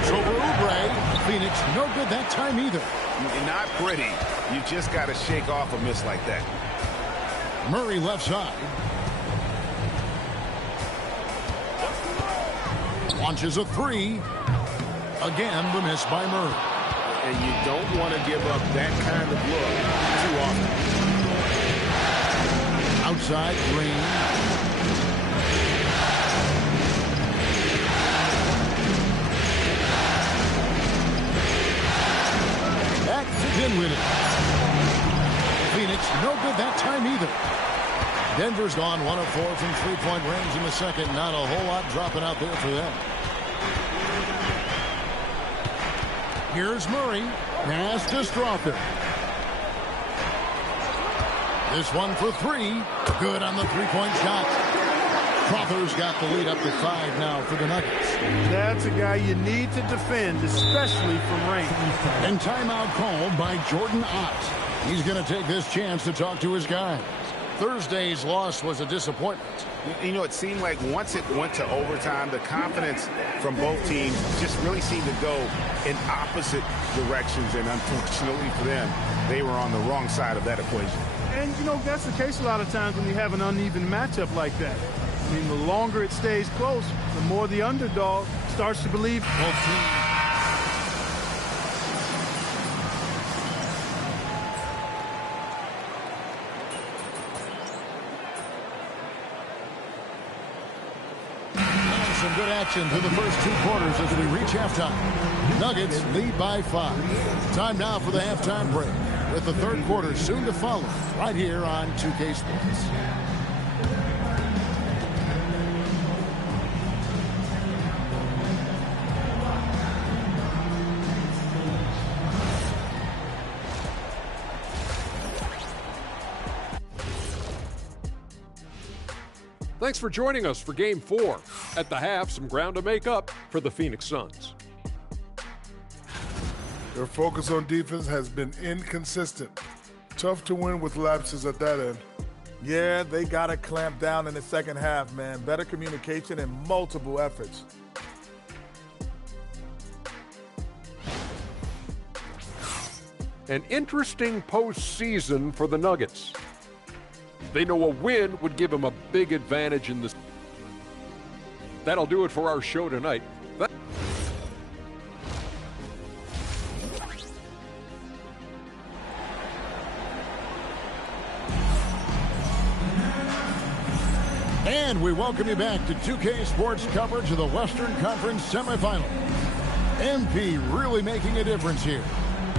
Shoots over Oubre. Phoenix no good that time either. Not pretty. You just got to shake off a miss like that. Murray left side. Launches a 3. Again, the miss by Murray. And you don't want to give up that kind of look too often. Outside, Green. Back to Dinwiddie. Phoenix no good that time either. Denver's gone 1 of 4 from three-point range in the second. Not a whole lot dropping out there for them. Here's Murray. Pass to Strother. This one for 3. Good on the three-point shot. Strother's got the lead up to 5 now for the Nuggets. That's a guy you need to defend, especially from range. And timeout called by Jordan Ott. He's going to take this chance to talk to his guys. Thursday's loss was a disappointment. You know, it seemed like once it went to overtime, the confidence from both teams just really seemed to go in opposite directions. And unfortunately for them, they were on the wrong side of that equation. And, you know, that's the case a lot of times when you have an uneven matchup like that. I mean, the longer it stays close, the more the underdog starts to believe both teams. Some good action through the first 2 quarters as we reach halftime. Nuggets lead by 5. Time now for the halftime break, with the third quarter soon to follow right here on 2K Sports. Thanks for joining us for Game 4. At the half, some ground to make up for the Phoenix Suns. Their focus on defense has been inconsistent. Tough to win with lapses at that end. Yeah, they got to clamp down in the second half, man. Better communication and multiple efforts. An interesting postseason for the Nuggets. They know a win would give them a big advantage in this. That'll do it for our show tonight. And we welcome you back to 2K Sports coverage of the Western Conference semifinal. MP really making a difference here.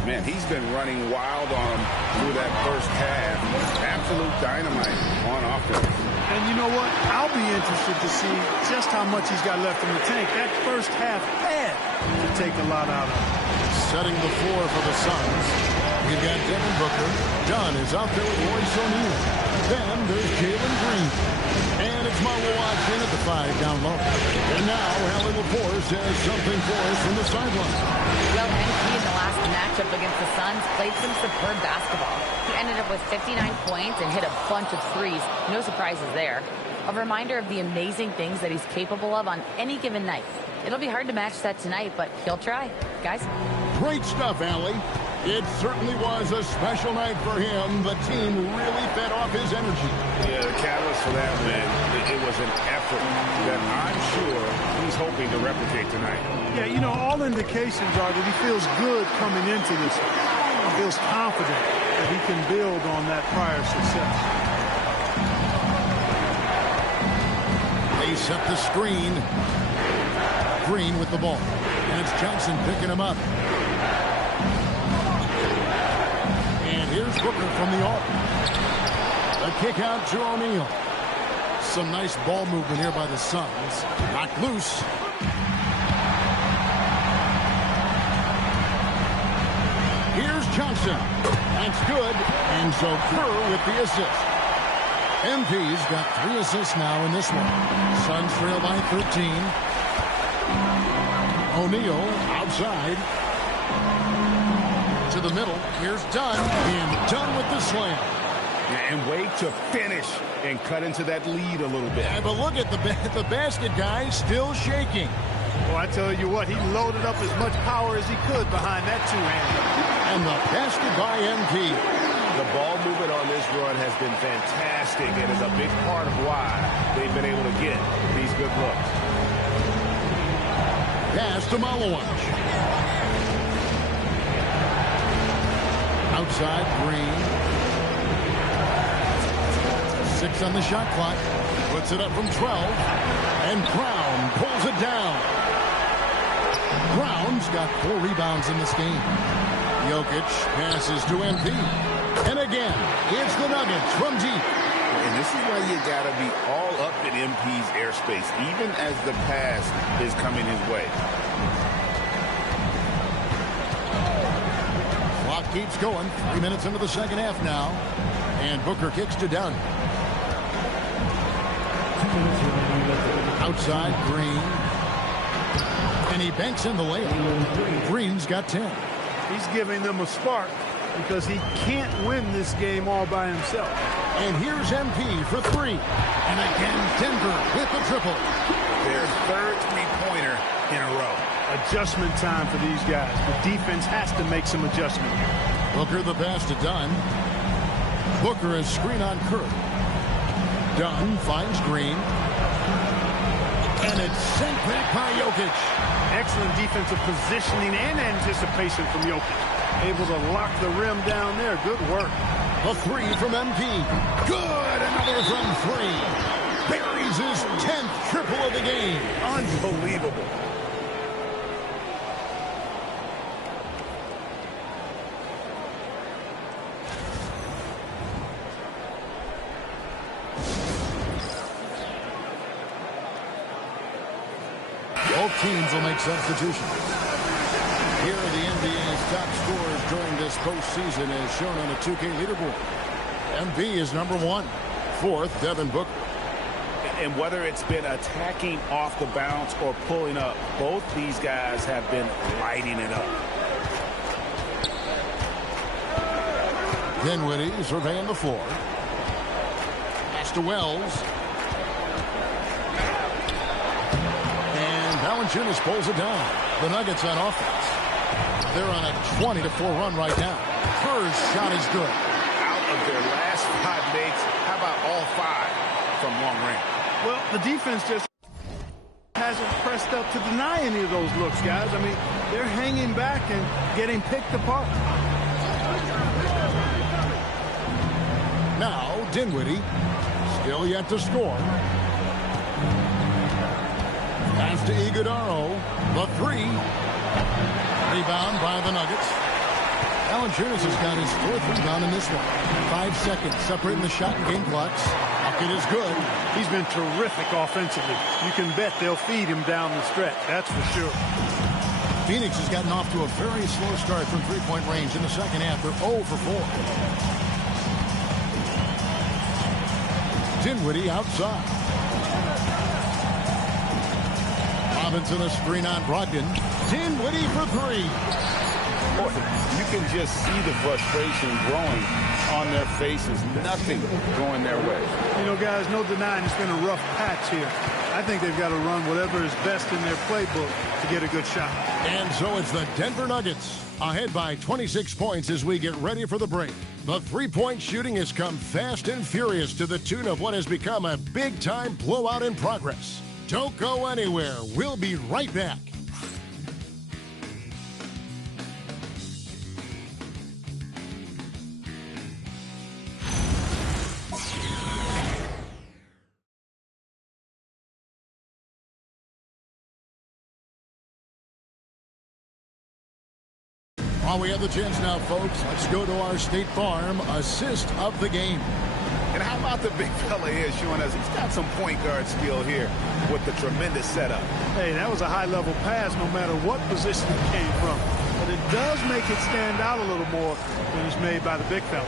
Man, he's been running wild on him through that first half. Absolute dynamite on offense. And you know what? I'll be interested to see just how much he's got left in the tank. That first half had to take a lot out of him. Setting the floor for the Suns. We've got Devin Booker. Dunn is out there with Royce O'Neal. Then there's Jalen Green. And it's Marlo Watson at the 5 down low. And now Allie LaForce has something for us from the sideline. Well, MP in the last matchup against the Suns played some superb basketball. He ended up with 59 points and hit a bunch of threes. No surprises there. A reminder of the amazing things that he's capable of on any given night. It'll be hard to match that tonight, but he'll try. Guys? Great stuff, Allie. It certainly was a special night for him. The team really fed off his energy. Yeah, the catalyst for that, man, it was an effort that I'm sure he's hoping to replicate tonight. Yeah, you know, all indications are that he feels good coming into this one. He feels confident that he can build on that prior success. They set the screen. Green with the ball. And it's Johnson picking him up. And here's Booker from the arc. The kick out to O'Neal. Some nice ball movement here by the Suns. Knocked loose. Here's Johnson. That's good. And so Kerr with the assist. MP's got 3 assists now in this one. Suns trail by 13. O'Neal outside. To the middle. Here's Dunn. And Dunn with the slam. And wait to finish and cut into that lead a little bit. Yeah, but look at the basket guy still shaking. Well, I tell you what, he loaded up as much power as he could behind that two-hander. And the basket by MP. The ball movement on this run has been fantastic and is a big part of why they've been able to get these good looks. Pass to Malawach. Outside, Green. 6 on the shot clock. Puts it up from 12. And Brown pulls it down. Brown's got 4 rebounds in this game. Jokic passes to MP. And again, it's the Nuggets from deep. And this is why you got to be all up in MP's airspace, even as the pass is coming his way. Clock keeps going. 3 minutes into the second half now. And Booker kicks to Dunn. Outside, Green. And he banks in the layup. Green's got 10. He's giving them a spark because he can't win this game all by himself. And here's MP for 3. And again, Denver with the triple. Their third three-pointer in a row. Adjustment time for these guys. The defense has to make some adjustment. Booker the pass to Dunn. Booker is screen on Kerr. Dunn finds Green. And it's sent back by Jokic. Excellent defensive positioning and anticipation from Jokic. Able to lock the rim down there. Good work. A 3 from MP. Good. Another from 3. Buries his 10th triple of the game. Unbelievable. Both teams will make substitutions. Here are the NBA's top scorers during this postseason as shown on the 2K leaderboard. MP is number 1. 4th, Devin Booker. And whether it's been attacking off the bounce or pulling up, both these guys have been lighting it up. Dinwiddie surveying the floor. Pass to Wells. And Valanciunas pulls it down. The Nuggets on offense. They're on a 20-4 run right now. Kerr's shot is good. Out of their last 5 makes, how about all 5 from long range? Well, the defense just hasn't pressed up to deny any of those looks, guys. I mean, they're hanging back and getting picked apart. Now, Dinwiddie, still yet to score. Pass to Iguodaro. The 3. Rebound by the Nuggets. Valanciunas has got his 4th rebound in this one. 5 seconds separating the shot and game clocks. Bucket is good. He's been terrific offensively. You can bet they'll feed him down the stretch. That's for sure. Phoenix has gotten off to a very slow start from three-point range in the second half. They're 0 for 4. Dinwiddie outside. Robinson a screen on Brogdon. Dinwiddie for 3. You can just see the frustration growing on their faces. Nothing going their way. You know, guys, no denying it's been a rough patch here. I think they've got to run whatever is best in their playbook to get a good shot. And so it's the Denver Nuggets ahead by 26 points as we get ready for the break. The three-point shooting has come fast and furious to the tune of what has become a big-time blowout in progress. Don't go anywhere. We'll be right back. While we have the chance now, folks, let's go to our State Farm assist of the game. And how about the big fella here showing us he's got some point guard skill here with the tremendous setup. Hey, that was a high-level pass no matter what position it came from. But it does make it stand out a little more when it's made by the big fella.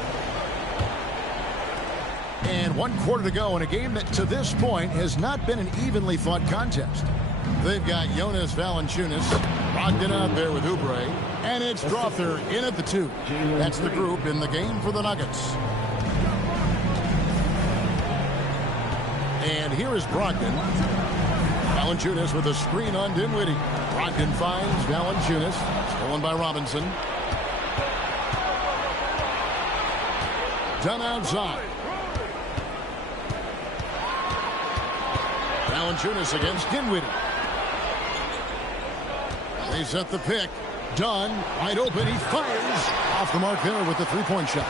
And 1 quarter to go in a game that to this point has not been an evenly fought contest. They've got Jonas Valanciunas, Brogdon out there with Oubre, and it's Strother in at the 2. That's the group in the game for the Nuggets. And here is Brogdon. Valanciunas with a screen on Dinwiddie. Brogdon finds Valanciunas, stolen by Robinson. Done outside. Valanciunas against Dinwiddie. They set the pick. Dunn, wide open. He fires off the mark there with the three-point shot.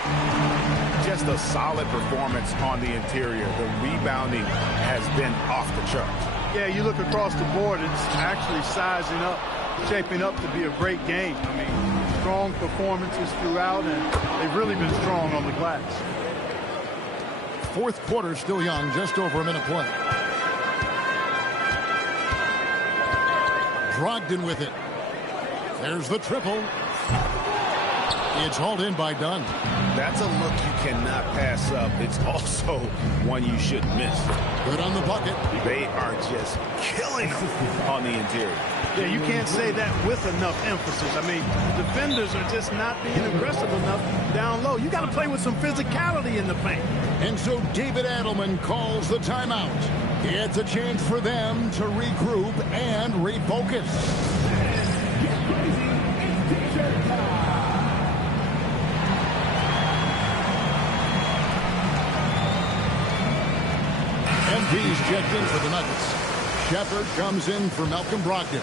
Just a solid performance on the interior. The rebounding has been off the charts. Yeah, you look across the board, it's actually sizing up, shaping up to be a great game. I mean, strong performances throughout, and they've really been strong on the glass. 4th quarter still young, just over a minute play. Brogdon with it. There's the triple. It's hauled in by Dunn. That's a look you cannot pass up. It's also one you shouldn't miss. Good on the bucket. They are just killing them on the interior. Yeah, you can't say that with enough emphasis. I mean, defenders are just not being aggressive enough down low. You got to play with some physicality in the paint. And so David Adelman calls the timeout. It's a chance for them to regroup and refocus. MP's checked in for the Nuggets. Shepard comes in for Malcolm Brogdon.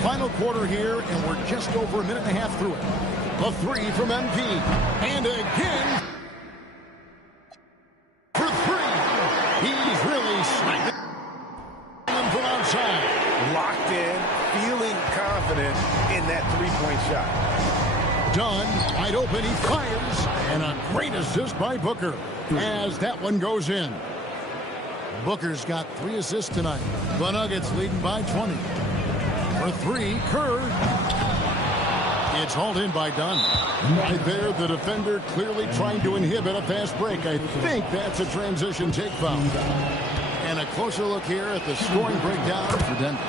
Final quarter here, and we're just over a minute and a half through it. A 3 from MP. And again for 3. He's really sniping from outside. Locked in, feeling confident in that three-point shot. Dunn, wide open, he fires. And a great assist by Booker as that one goes in. Booker's got 3 assists tonight. The Nuggets leading by 20. For 3, Kerr. It's hauled in by Dunn. Right there, the defender clearly trying to inhibit a fast break. I think that's a transition take foul. And a closer look here at the scoring breakdown for Denver.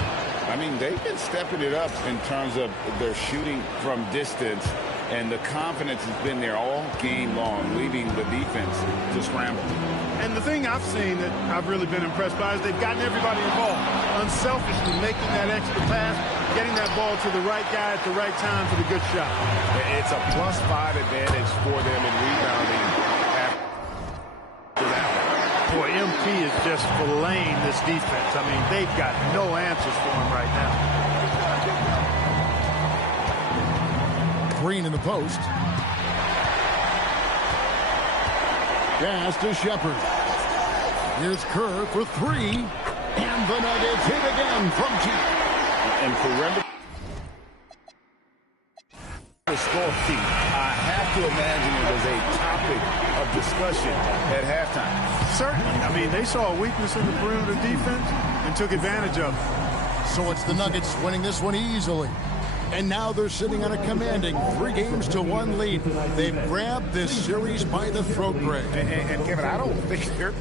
I mean, they've been stepping it up in terms of their shooting from distance, and the confidence has been there all game long, leaving the defense to scramble. And the thing I've seen that I've really been impressed by is they've gotten everybody involved, unselfishly making that extra pass, getting that ball to the right guy at the right time for the good shot. It's a +5 advantage for them in rebounding after that. Boy, MP is just filleting this defense. I mean, they've got no answers for him right now. Green in the post. Pass to Shepard. Here's Kerr for three. And the Nuggets hit again from deep. And perimeter scoring, I have to imagine it was a topic of discussion at halftime. Certainly. I mean, they saw a weakness in the perimeter defense and took advantage of it. So it's the Nuggets winning this one easily. And now they're sitting on a commanding 3-1 lead. They've grabbed this series by the throat, Greg. And Kevin, I don't think they're...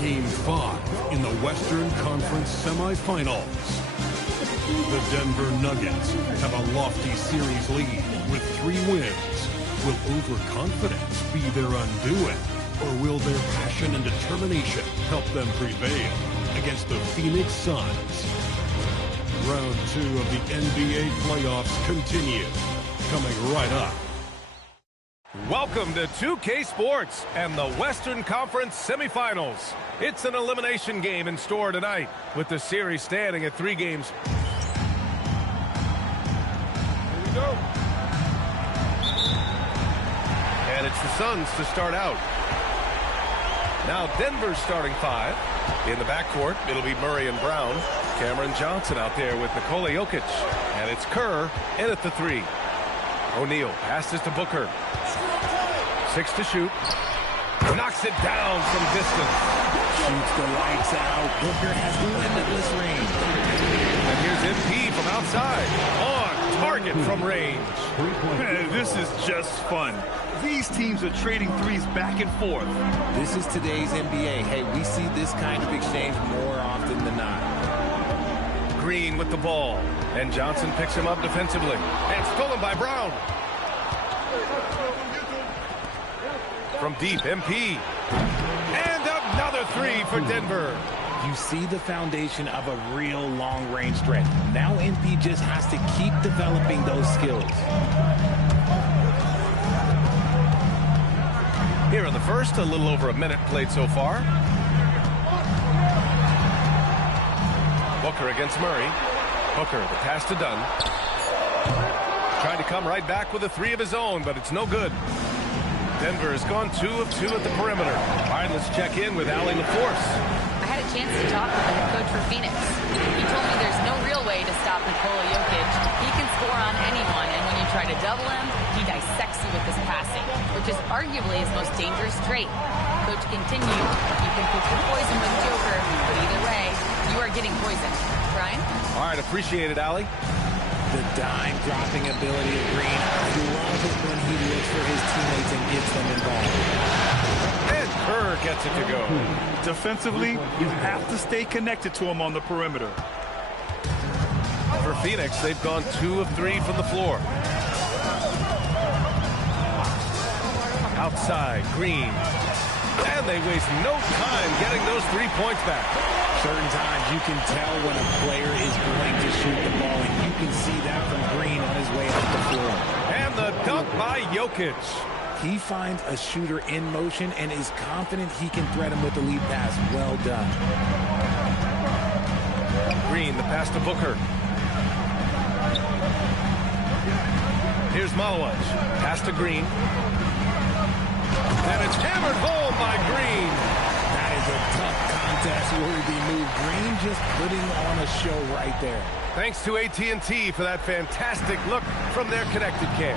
Game 5 in the Western Conference semifinals. The Denver Nuggets have a lofty series lead with 3 wins. Will overconfidence be their undoing, or will their passion and determination help them prevail against the Phoenix Suns? Round 2 of the NBA playoffs continue, coming right up. Welcome to 2K Sports and the Western Conference semifinals. It's an elimination game in store tonight, with the series standing at 3 games. Here we go. And it's the Suns to start out. Now Denver's starting 5. In the backcourt, it'll be Murray and Brown. Cameron Johnson out there with Nikola Jokic. And it's Kerr in at the 3. O'Neal passes to Booker. 6 to shoot. Knocks it down from distance. Shoots the lights out. Booker has limitless range. And here's MP from outside. On target from range. This is just fun. These teams are trading threes back and forth. This is today's NBA. Hey, we see this kind of exchange more often than not. Green with the ball. And Johnson picks him up defensively. And stolen by Brown. From deep, MP. And another three for Denver. You see the foundation of a real long-range threat. Now MP just has to keep developing those skills. Here in the first, a little over a minute played so far. Booker against Murray. Booker, the pass to Dunn. Trying to come right back with a three of his own, but it's no good. Denver has gone 2 of 2 at the perimeter. All right, let's check in with Allie LaForce. I had a chance to talk with the head coach for Phoenix. He told me there's no real way to stop Nikola Jokic. He can score on anyone, and when you try to double him, he dissects you with his passing, which is arguably his most dangerous trait. Coach continued, you can pick your poison with Joker, but either way, you are getting poisoned. Brian? All right, appreciate it, Allie. The dime-dropping ability of Green. I love it when he looks for his teammates and gets them involved. And Kerr gets it to go. Defensively, you have to stay connected to him on the perimeter. For Phoenix, they've gone 2 of 3 from the floor. Outside, Green. And they waste no time getting those 3 points back. Certain times you can tell when a player is going to shoot the ball, and you can see that from Green on his way up the floor. And the dunk by Jokic. He finds a shooter in motion and is confident he can threat him with the lead pass. Well done. Green, the pass to Booker. Here's Malawaj. Pass to Green. And it's hammered home by Green. That is a tough contest-worthy move. Green just putting on a show right there. Thanks to AT&T for that fantastic look from their connected cam.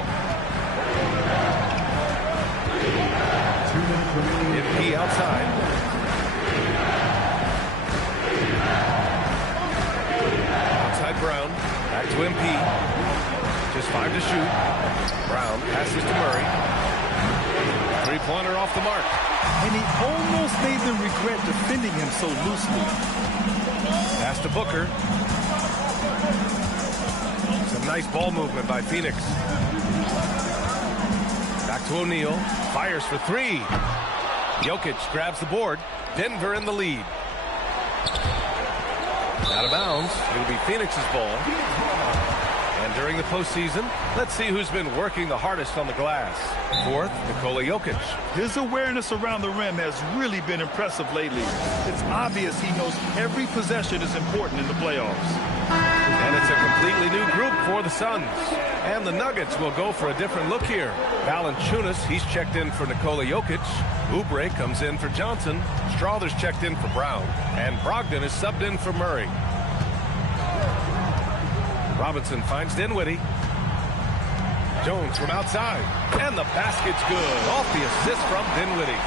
MP outside. Outside Brown. Back to MP. Just 5 to shoot. Brown passes to Murray. Three-pointer off the mark. And he almost made them regret defending him so loosely. Pass to Booker. Some nice ball movement by Phoenix. Back to O'Neal. Fires for 3. Jokic grabs the board. Denver in the lead. Out of bounds. It'll be Phoenix's ball. And during the postseason, let's see who's been working the hardest on the glass. Fourth, Nikola Jokic. His awareness around the rim has really been impressive lately. It's obvious he knows every possession is important in the playoffs. And it's a completely new group for the Suns. And the Nuggets will go for a different look here. Valanciunas, he's checked in for Nikola Jokic. Oubre comes in for Johnson. Strawther's checked in for Brown. And Brogdon is subbed in for Murray. Robinson finds Dinwiddie. Jones from outside. And the basket's good. Off the assist from Dinwiddie.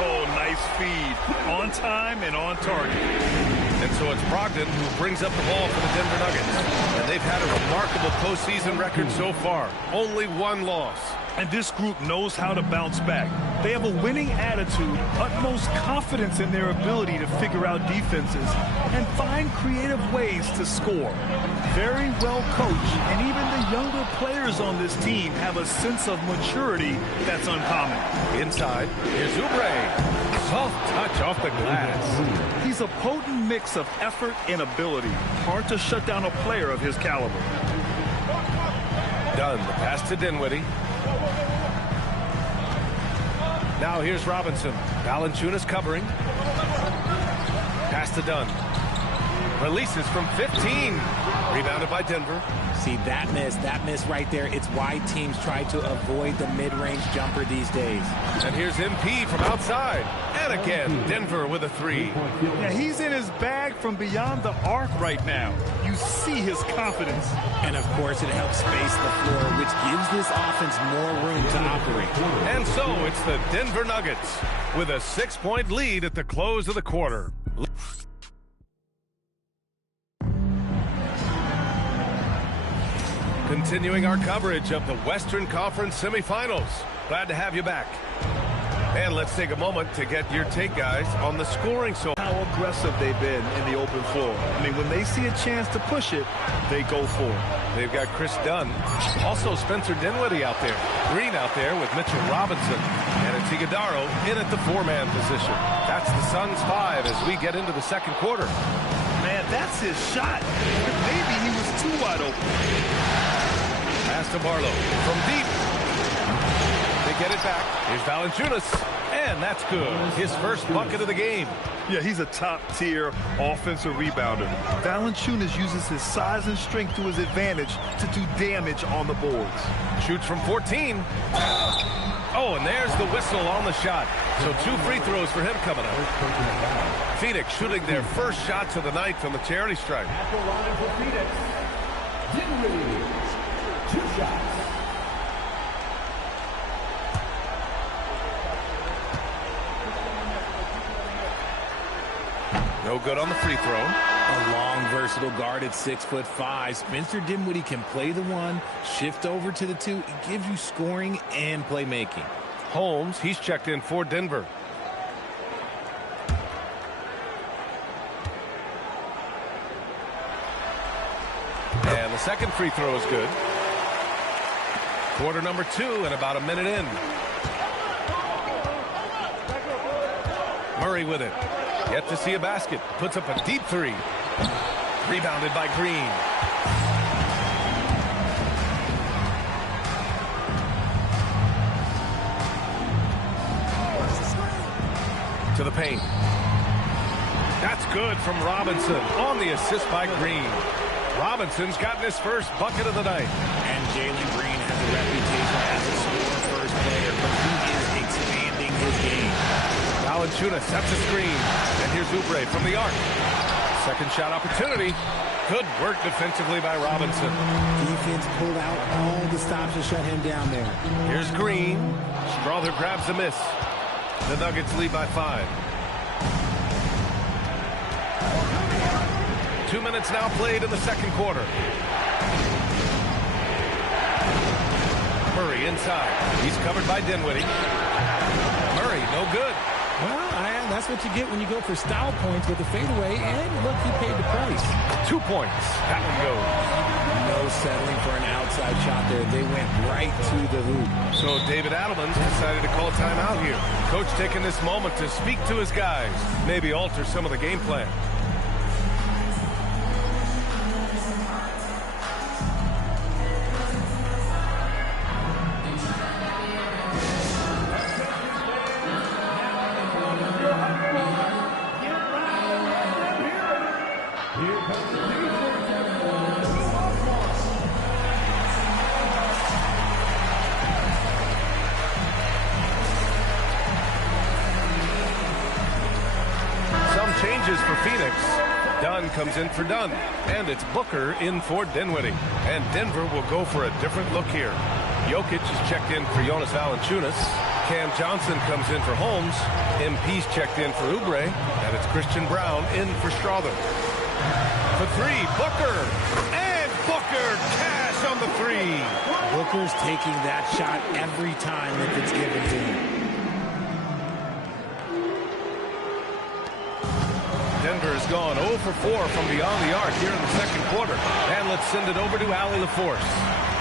Oh, nice feed. On time and on target. And so it's Brogdon who brings up the ball for the Denver Nuggets. And they've had a remarkable postseason record so far. Only 1 loss. And this group knows how to bounce back. They have a winning attitude, utmost confidence in their ability to figure out defenses, and find creative ways to score. Very well coached, and even the younger players on this team have a sense of maturity that's uncommon. Inside, here's Oubre. Soft touch off the glass. He's a potent mix of effort and ability. Hard to shut down a player of his caliber. Dunn, the pass to Dinwiddie. Now here's Robinson. Valanciunas covering. Pass to Dunn. Releases from 15. Rebounded by Denver. See, that miss right there. It's why teams try to avoid the mid-range jumper these days. And here's MP from outside. And again, Denver with a 3. Yeah, he's in his bag from beyond the arc right now. You see his confidence. And, of course, it helps space the floor, which gives this offense more room to operate. And so it's the Denver Nuggets with a 6-point lead at the close of the quarter. Continuing our coverage of the Western Conference semifinals. Glad to have you back. And let's take a moment to get your take, guys, on the scoring. So how aggressive they've been in the open floor. I mean, when they see a chance to push it, they go for it. They've got Chris Dunn. Also Spencer Dinwiddie out there. Green out there with Mitchell Robinson. And it's Iguodaro in at the 4-man position. That's the Suns 5 as we get into the second quarter. Man, that's his shot. Maybe he was too wide open. Pass to Barlow from deep. They get it back. Here's Valanciunas. And that's good. His first bucket of the game. Yeah, he's a top-tier offensive rebounder. Valanciunas uses his size and strength to his advantage to do damage on the boards. Shoots from 14. Oh, and there's the whistle on the shot. So 2 free throws for him coming up. Phoenix shooting their first shots of the night from the charity stripe. At the line for Phoenix, Dinwiddie, 2 shots. No good on the free throw. A long, versatile guard at 6'5". Spencer Dinwiddie can play the 1, shift over to the 2. It gives you scoring and playmaking. Holmes, he's checked in for Denver. And the second free throw is good. Quarter number 2 and about a minute in. Murray with it. Yet to see a basket. Puts up a deep 3. Rebounded by Green. To the paint. That's good from Robinson on the assist by Green. Robinson's gotten his first bucket of the night. And Jalen Green has a reputation as a score-first player, but he is expanding his game. Valanciunas sets a screen. And here's Oubre from the arc. Second shot opportunity. Good work defensively by Robinson. Defense pulled out all the stops to shut him down there. Here's Green. Strother grabs the miss. The Nuggets lead by 5. 2 minutes now played in the second quarter. Murray inside. He's covered by Dinwiddie. Murray, no good. Well, that's what you get when you go for style points with a fadeaway, and look, he paid the price. 2 points. That one goes. No settling for an outside shot there. They went right to the hoop. So David Adelman's decided to call timeout here. Coach taking this moment to speak to his guys, maybe alter some of the game plan. Changes for Phoenix. Dunn comes in for Dunn. And it's Booker in for Dinwiddie. And Denver will go for a different look here. Jokic is checked in for Jonas Valanciunas. Cam Johnson comes in for Holmes. MP's checked in for Oubre. And it's Christian Brown in for Strother. For 3, Booker. And Booker cash on the 3. Booker's taking that shot every time that it's given to him. Denver has gone 0 for 4 from beyond the arc here in the second quarter. And let's send it over to Allie LaForce.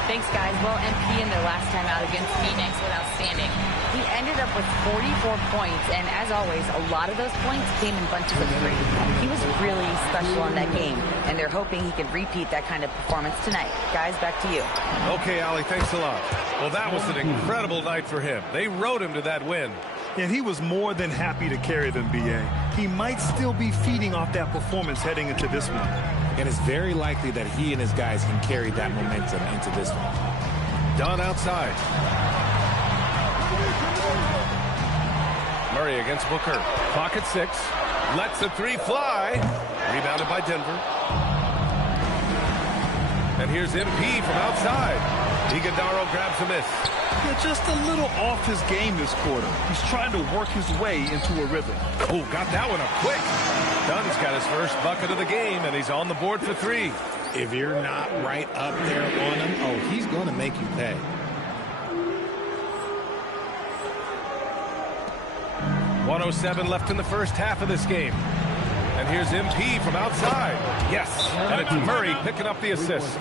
Thanks, guys. Well, MP in their last time out against Phoenix was outstanding. He ended up with 44 points, and as always, a lot of those points came in bunches of 3. He was really special in that game, and they're hoping he can repeat that kind of performance tonight. Guys, back to you. Okay, Allie, thanks a lot. Well, that was an incredible night for him. They rode him to that win. And he was more than happy to carry them, B.A. He might still be feeding off that performance heading into this one. And it's very likely that he and his guys can carry that momentum into this one. Dunn outside. Murray against Booker. Clock at 6. Lets the 3 fly. Rebounded by Denver. And here's MP from outside. Iguodaro grabs a miss. Yeah, just a little off his game this quarter. He's trying to work his way into a rhythm. Oh, got that one up quick. Dunn's got his first bucket of the game, and he's on the board for 3. If you're not right up there on him, oh, he's going to make you pay. 1:07 left in the first half of this game. And here's MP from outside. Yes, and it's Murray picking up the assist.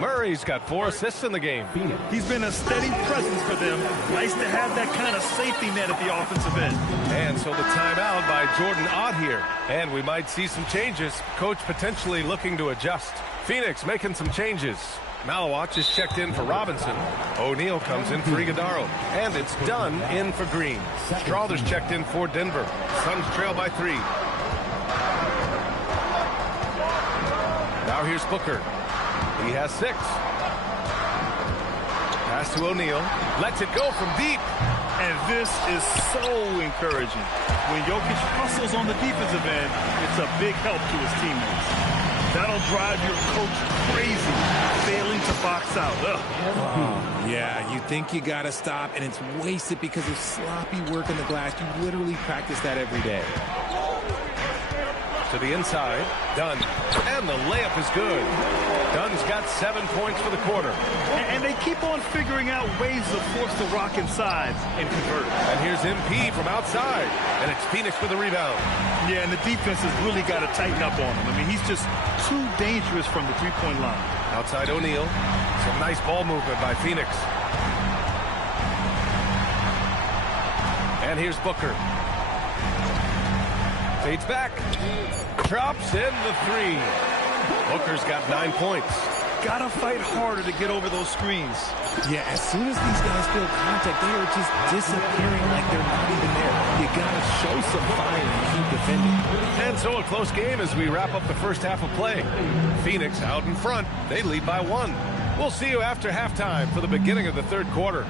Murray's got 4 assists in the game. He's been a steady presence for them. Nice to have that kind of safety net at the offensive end. And so the timeout by Jordan Ott here. And we might see some changes. Coach potentially looking to adjust. Phoenix making some changes. Malawach is checked in for Robinson. O'Neal comes in for Iguodaro. And it's Dunn in for Green. Strawther's checked in for Denver. Suns trail by 3. Now here's Booker. He has 6. Pass to O'Neal. Lets it go from deep. And this is so encouraging. When Jokic hustles on the defensive end, it's a big help to his teammates. That'll drive your coach crazy, failing to box out. Yeah, you think you got to stop, and it's wasted because of sloppy work in the glass. You literally practice that every day. To the inside, Dunn. And the layup is good. Dunn's got 7 points for the quarter. And they keep on figuring out ways to force the rock inside and convert. And here's MP from outside. And it's Phoenix for the rebound. Yeah, and the defense has really got to tighten up on him. I mean, he's just too dangerous from the three-point line. Outside O'Neal. Some nice ball movement by Phoenix. And here's Booker. Fades back. Drops in the 3. Booker's got 9 points. Gotta fight harder to get over those screens. Yeah, as soon as these guys feel contact, they are just disappearing like they're not even there. You gotta show some fire and keep defending. And so a close game as we wrap up the first half of play. Phoenix out in front. They lead by 1. We'll see you after halftime for the beginning of the third quarter.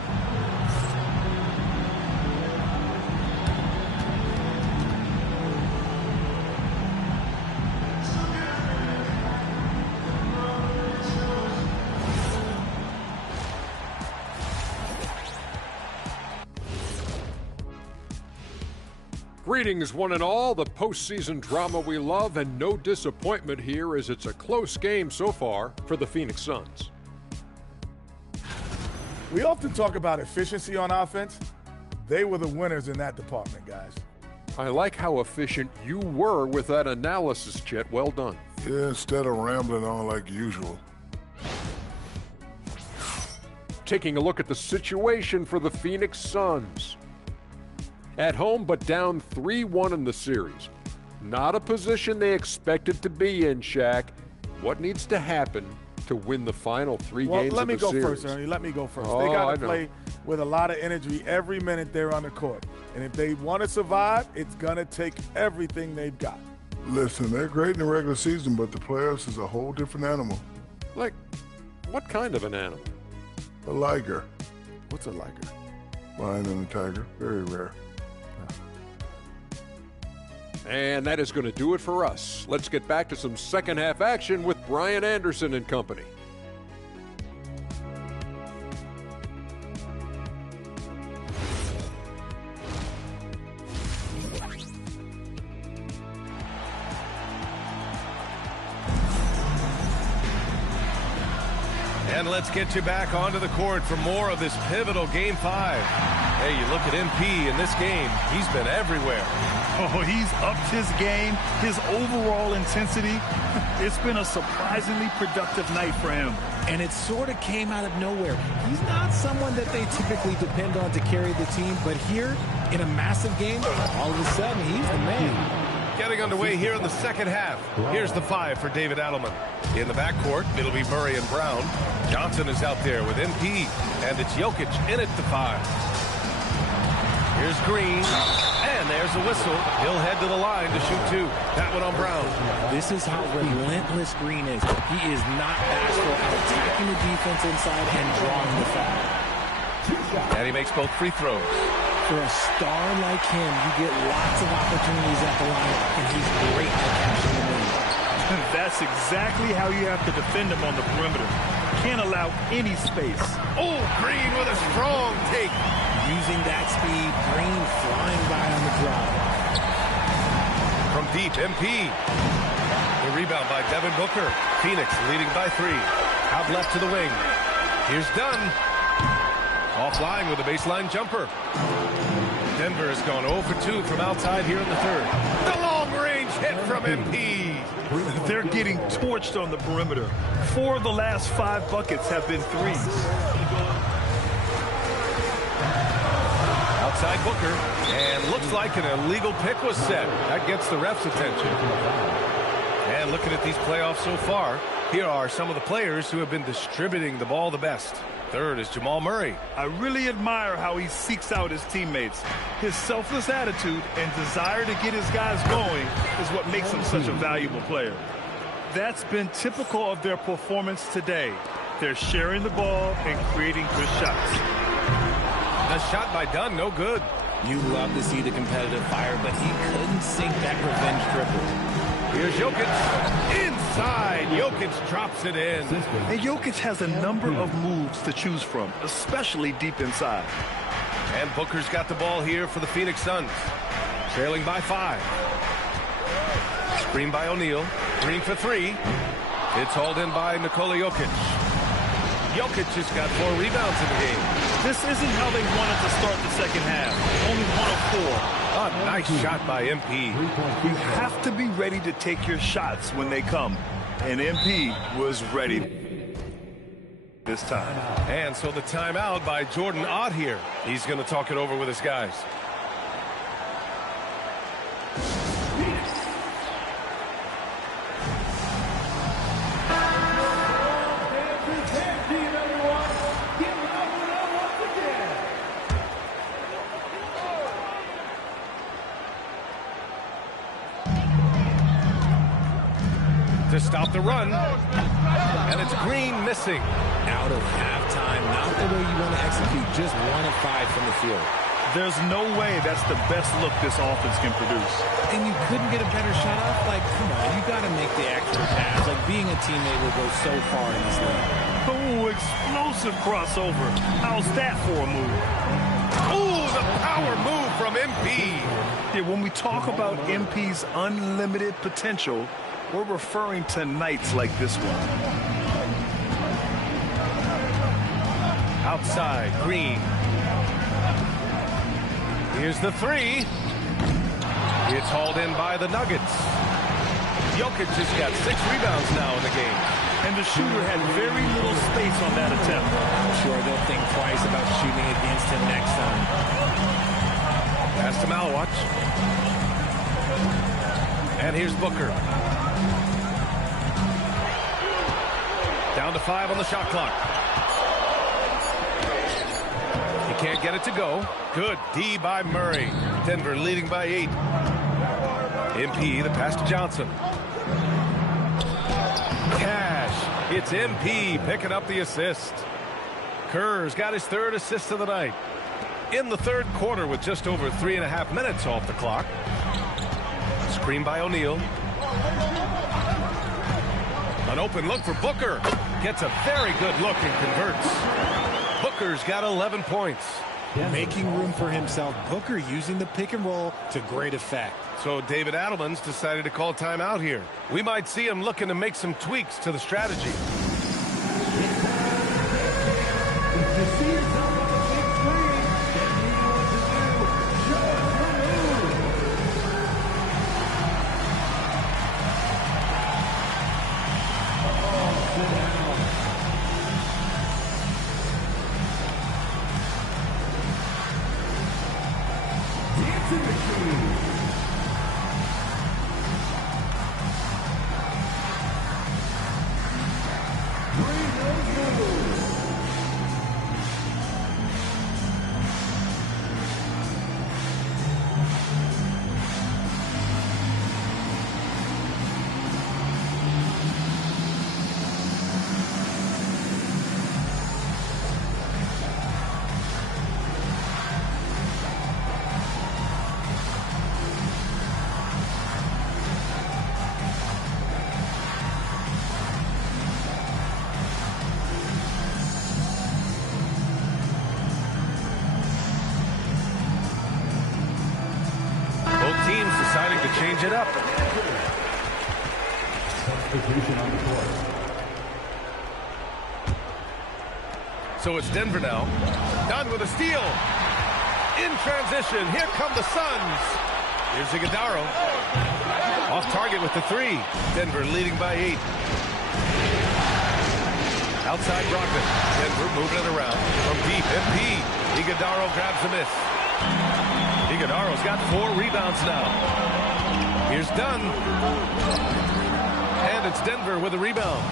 Greetings, one and all. The postseason drama we love, and no disappointment here as it's a close game so far for the Phoenix Suns. We often talk about efficiency on offense. They were the winners in that department, guys. I like how efficient you were with that analysis, Chet. Well done. Yeah, instead of rambling on like usual. Taking a look at the situation for the Phoenix Suns. At home, but down 3-1 in the series. Not a position they expected to be in, Shaq. What needs to happen to win the final 3 games of the series? Let me go first, Ernie. Let me go first. They got to play with a lot of energy every minute they're on the court. And if they want to survive, it's going to take everything they've got. Listen, they're great in the regular season, but the playoffs is a whole different animal. Like, what kind of an animal? A liger. What's a liger? Lion and a tiger. Very rare. And that is going to do it for us. Let's get back to some second half action with Brian Anderson and company. And let's get you back onto the court for more of this pivotal Game 5. Hey, you look at MP in this game, he's been everywhere. Oh, he's upped his game, his overall intensity. It's been a surprisingly productive night for him. And it sort of came out of nowhere. He's not someone that they typically depend on to carry the team, but here, in a massive game, all of a sudden, he's the man. Getting underway here in the second half. Here's the 5 for David Adelman. In the backcourt, it'll be Murray and Brown. Johnson is out there with MP, and it's Jokic in at the 5. Here's Green, and there's a whistle. He'll head to the line to shoot 2. That one on Brown. This is how relentless Green is. He is not bashful at attacking the defense inside and drawing the foul. And he makes both free throws. For a star like him, you get lots of opportunities at the line, and he's great at catching them in. That's exactly how you have to defend him on the perimeter. Can't allow any space. Oh, Green with a strong take. Using that speed, Green flying by on the drive. From deep, MP. The rebound by Devin Booker. Phoenix leading by 3. Out left to the wing. Here's Dunn. Offline with a baseline jumper. Denver has gone 0 for 2 from outside here in the third. The long-range hit from MP. They're getting torched on the perimeter. 4 of the last 5 buckets have been threes. Outside Booker, and looks like an illegal pick was set. That gets the ref's attention. And looking at these playoffs so far, here are some of the players who have been distributing the ball the best. Third is Jamal Murray. I really admire how he seeks out his teammates. His selfless attitude and desire to get his guys going is what makes him such a valuable player. That's been typical of their performance today. They're sharing the ball and creating good shots. The shot by Dunn, no good. You love to see the competitive fire, but he couldn't sink that revenge triple. Here's Jokic. Inside, Jokic drops it in. And Jokic has a number of moves to choose from, especially deep inside. And Booker's got the ball here for the Phoenix Suns. Trailing by 5. Screen by O'Neal. Green for 3. It's hauled in by Nikola Jokic. Jokic just got 4 rebounds in the game. This isn't how they wanted to start the second half. Only 1 of 4. A nice shot by MP. You have to be ready to take your shots when they come. And MP was ready this time. And so the timeout by Jordan Ott here. He's going to talk it over with his guys. To stop the run, and it's Green missing. Out of halftime, not the way you want to execute, just 1 of 5 from the field. There's no way that's the best look this offense can produce. And you couldn't get a better shot off? Like, come on, you got to make the extra pass. Like, being a teammate will go so far in this league. Oh, explosive crossover. How's that for a move? Oh, the power move from MP. Yeah, when we talk about MP's unlimited potential, we're referring to nights like this one. Outside, Green. Here's the 3. It's hauled in by the Nuggets. Jokic has got 6 rebounds now in the game. And the shooter had very little space on that attempt. I'm sure they'll think twice about shooting against him next time. Pass to Malwatch. And here's Booker. Down to 5 on the shot clock. He can't get it to go. Good D by Murray. Denver leading by 8. MP, the pass to Johnson. Cash. It's MP picking up the assist. Kerr's got his 3rd assist of the night. In the 3rd quarter with just over 3.5 minutes off the clock. Screen by O'Neal. An open look for Booker. Gets a very good look and converts. Booker's got 11 points. Making room for himself. Booker using the pick and roll to great effect. So David Adelman's decided to call timeout here. We might see him looking to make some tweaks to the strategy. Deciding to change it up. So it's Denver now. Dunn with a steal. In transition, here come the Suns. Here's Iguodala. Off target with the 3. Denver leading by 8. Outside Brogdon. Denver moving it around. From deep, MP. Iguodala grabs the miss. Iguodala's got 4 rebounds now. Here's Dunn. And it's Denver with a rebound.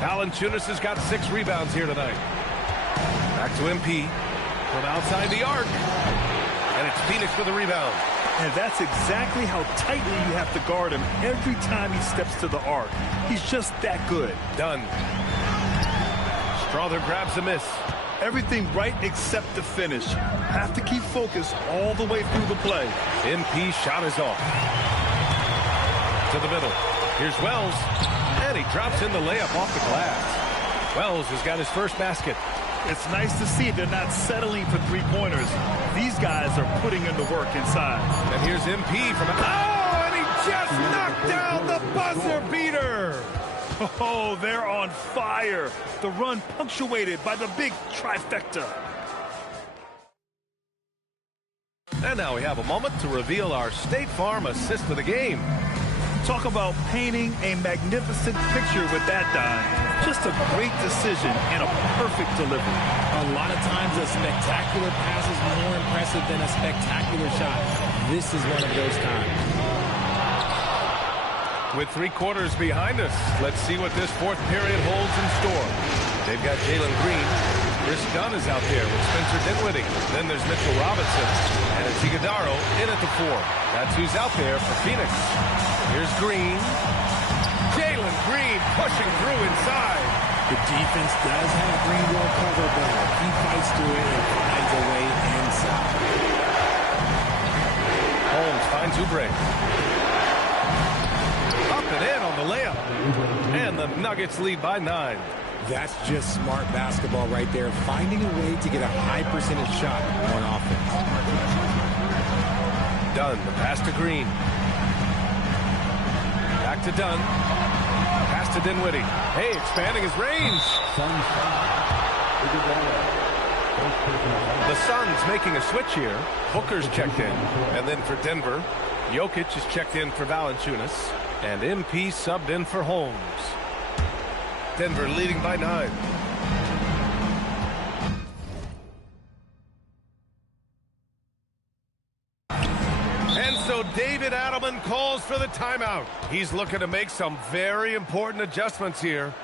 Valanciunas has got 6 rebounds here tonight. Back to MP. From outside the arc. And it's Phoenix with a rebound. And that's exactly how tightly you have to guard him every time he steps to the arc. He's just that good. Done. Strother grabs the miss. Everything right except the finish. Have to keep focused all the way through the play. MP shot is off. To the middle. Here's Wells. And he drops in the layup off the glass. Wells has got his first basket. It's nice to see they're not settling for 3-pointers. These guys are putting in the work inside. And here's MP from... Oh, and he just knocked down the buzzer beater. Oh, they're on fire. The run punctuated by the big trifecta. And now we have a moment to reveal our State Farm assist of the game. Talk about painting a magnificent picture with that dive. Just a great decision and a perfect delivery. A lot of times a spectacular pass is more impressive than a spectacular shot. This is one of those times. With 3 quarters behind us, let's see what this 4th period holds in store. They've got Jalen Green. Chris Dunn is out there with Spencer Dinwiddie. Then there's Mitchell Robinson. And it's Iguodala in at the 4. That's who's out there for Phoenix. Here's Green. Jalen Green pushing through inside. The defense does have Green well covered, but he fights through it and finds a way inside. Holmes finds Oubre. Up and in on the layup. And the Nuggets lead by 9. That's just smart basketball right there, finding a way to get a high percentage shot on offense. Dunn, the pass to Green. Back to Dunn. Pass to Dinwiddie. Hey, expanding his range. The Suns making a switch here. Booker's checked in. And then for Denver, Jokic is checked in for Valanciunas. And MP subbed in for Holmes. Denver leading by 9. And so David Adelman calls for the timeout. He's looking to make some very important adjustments here.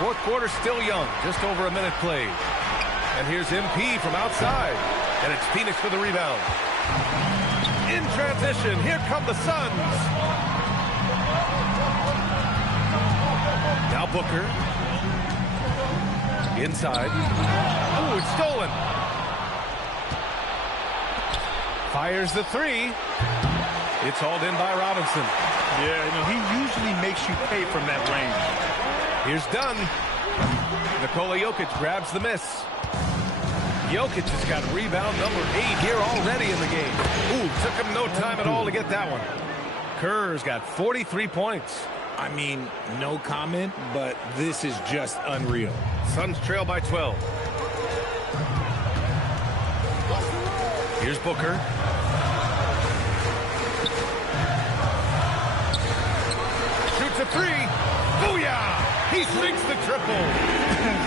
Fourth quarter still young, just over a minute played. And here's MP from outside. And it's Phoenix for the rebound. In transition, here come the Suns. Now Booker. Inside. Ooh, it's stolen. Fires the 3. It's hauled in by Robinson. Yeah, you know, he usually makes you pay from that range. Here's Dunn. Nikola Jokic grabs the miss. Jokic has got rebound number 8 here already in the game. Ooh, took him no time at all to get that one. Kerr's got 43 points. I mean, no comment, but this is just unreal. Suns trail by 12. Here's Booker. Shoots a three. Booyah! He sinks the triple.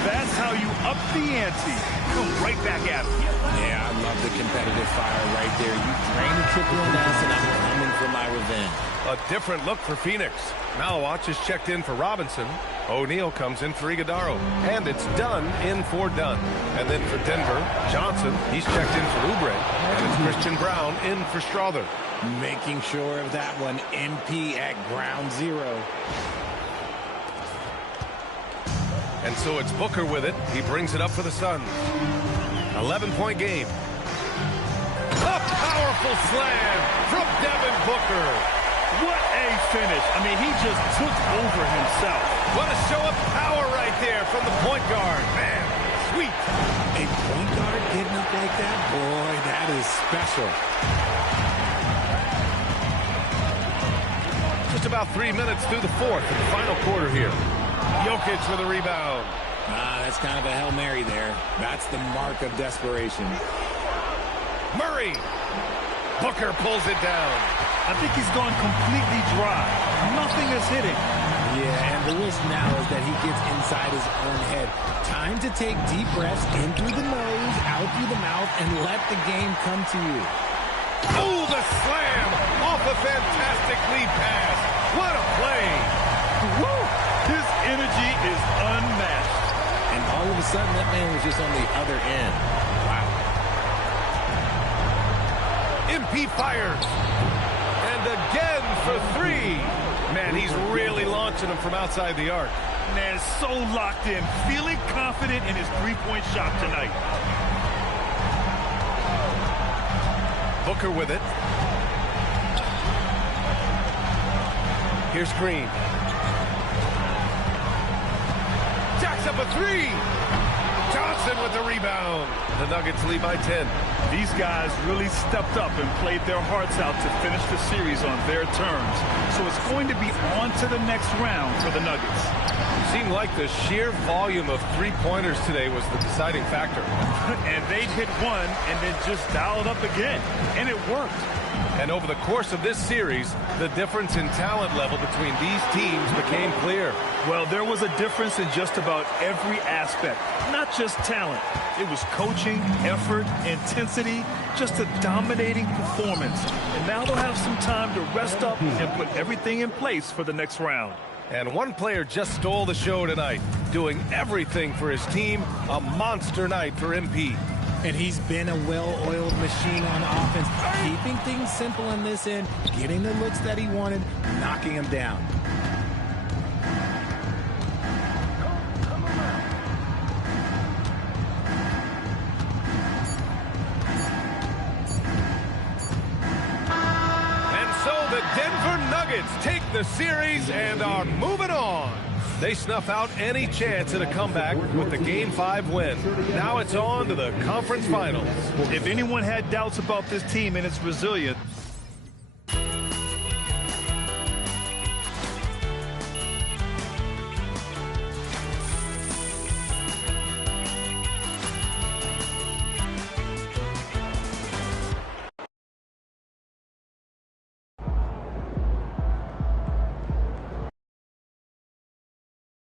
That's how you up the ante. Come right back at him. Yeah, I love the competitive fire right there. You drain the triple on us, and I'm coming for my revenge. A different look for Phoenix. Malawach is checked in for Robinson. O'Neal comes in for Iguodaro. And it's Dunn in for Dunn. And then for Denver, Johnson, he's checked in for Oubre. And it's Christian Brown in for Strother. Making sure of that one. MP at ground zero. And so it's Booker with it. He brings it up for the Suns. 11-point game. A powerful slam from Devin Booker. What a finish. I mean, he just took over himself. What a show of power right there from the point guard. Man, sweet. A point guard getting up like that? Boy, that is special. Just about 3 minutes through the fourth in the final quarter here. Jokic with a rebound. That's kind of a Hail Mary there. That's the mark of desperation. Murray. Booker pulls it down. I think he's gone completely dry. Nothing is hitting. Yeah, and the risk now is that he gets inside his own head. Time to take deep breaths in through the nose, out through the mouth, and let the game come to you. Oh, the slam off a fantastic lead pass. What a play. Woo! His energy is unmatched. And all of a sudden, that man was just on the other end. Wow. MP fires. And again for three. Man, he's really launching them from outside the arc. Man, so locked in, feeling confident in his three-point shot tonight. Booker with it. Here's Green. Jacks up a three. Johnson with the rebound. The Nuggets lead by 10. These guys really stepped up and played their hearts out to finish the series on their terms. So it's going to be on to the next round for the Nuggets. It seemed like the sheer volume of three-pointers today was the deciding factor. And they'd hit one and then just dial it up again. And it worked. And over the course of this series, the difference in talent level between these teams became clear. Well, there was a difference in just about every aspect, not just talent. It was coaching, effort, intensity, just a dominating performance. And now they'll have some time to rest up and put everything in place for the next round. And one player just stole the show tonight, doing everything for his team. A monster night for MP. And he's been a well-oiled machine on offense, keeping things simple on this end, getting the looks that he wanted, knocking him down. And so the Denver Nuggets take the series and are moving on. They snuff out any chance at a comeback with the Game 5 win. Now it's on to the conference finals. If anyone had doubts about this team and its resilience,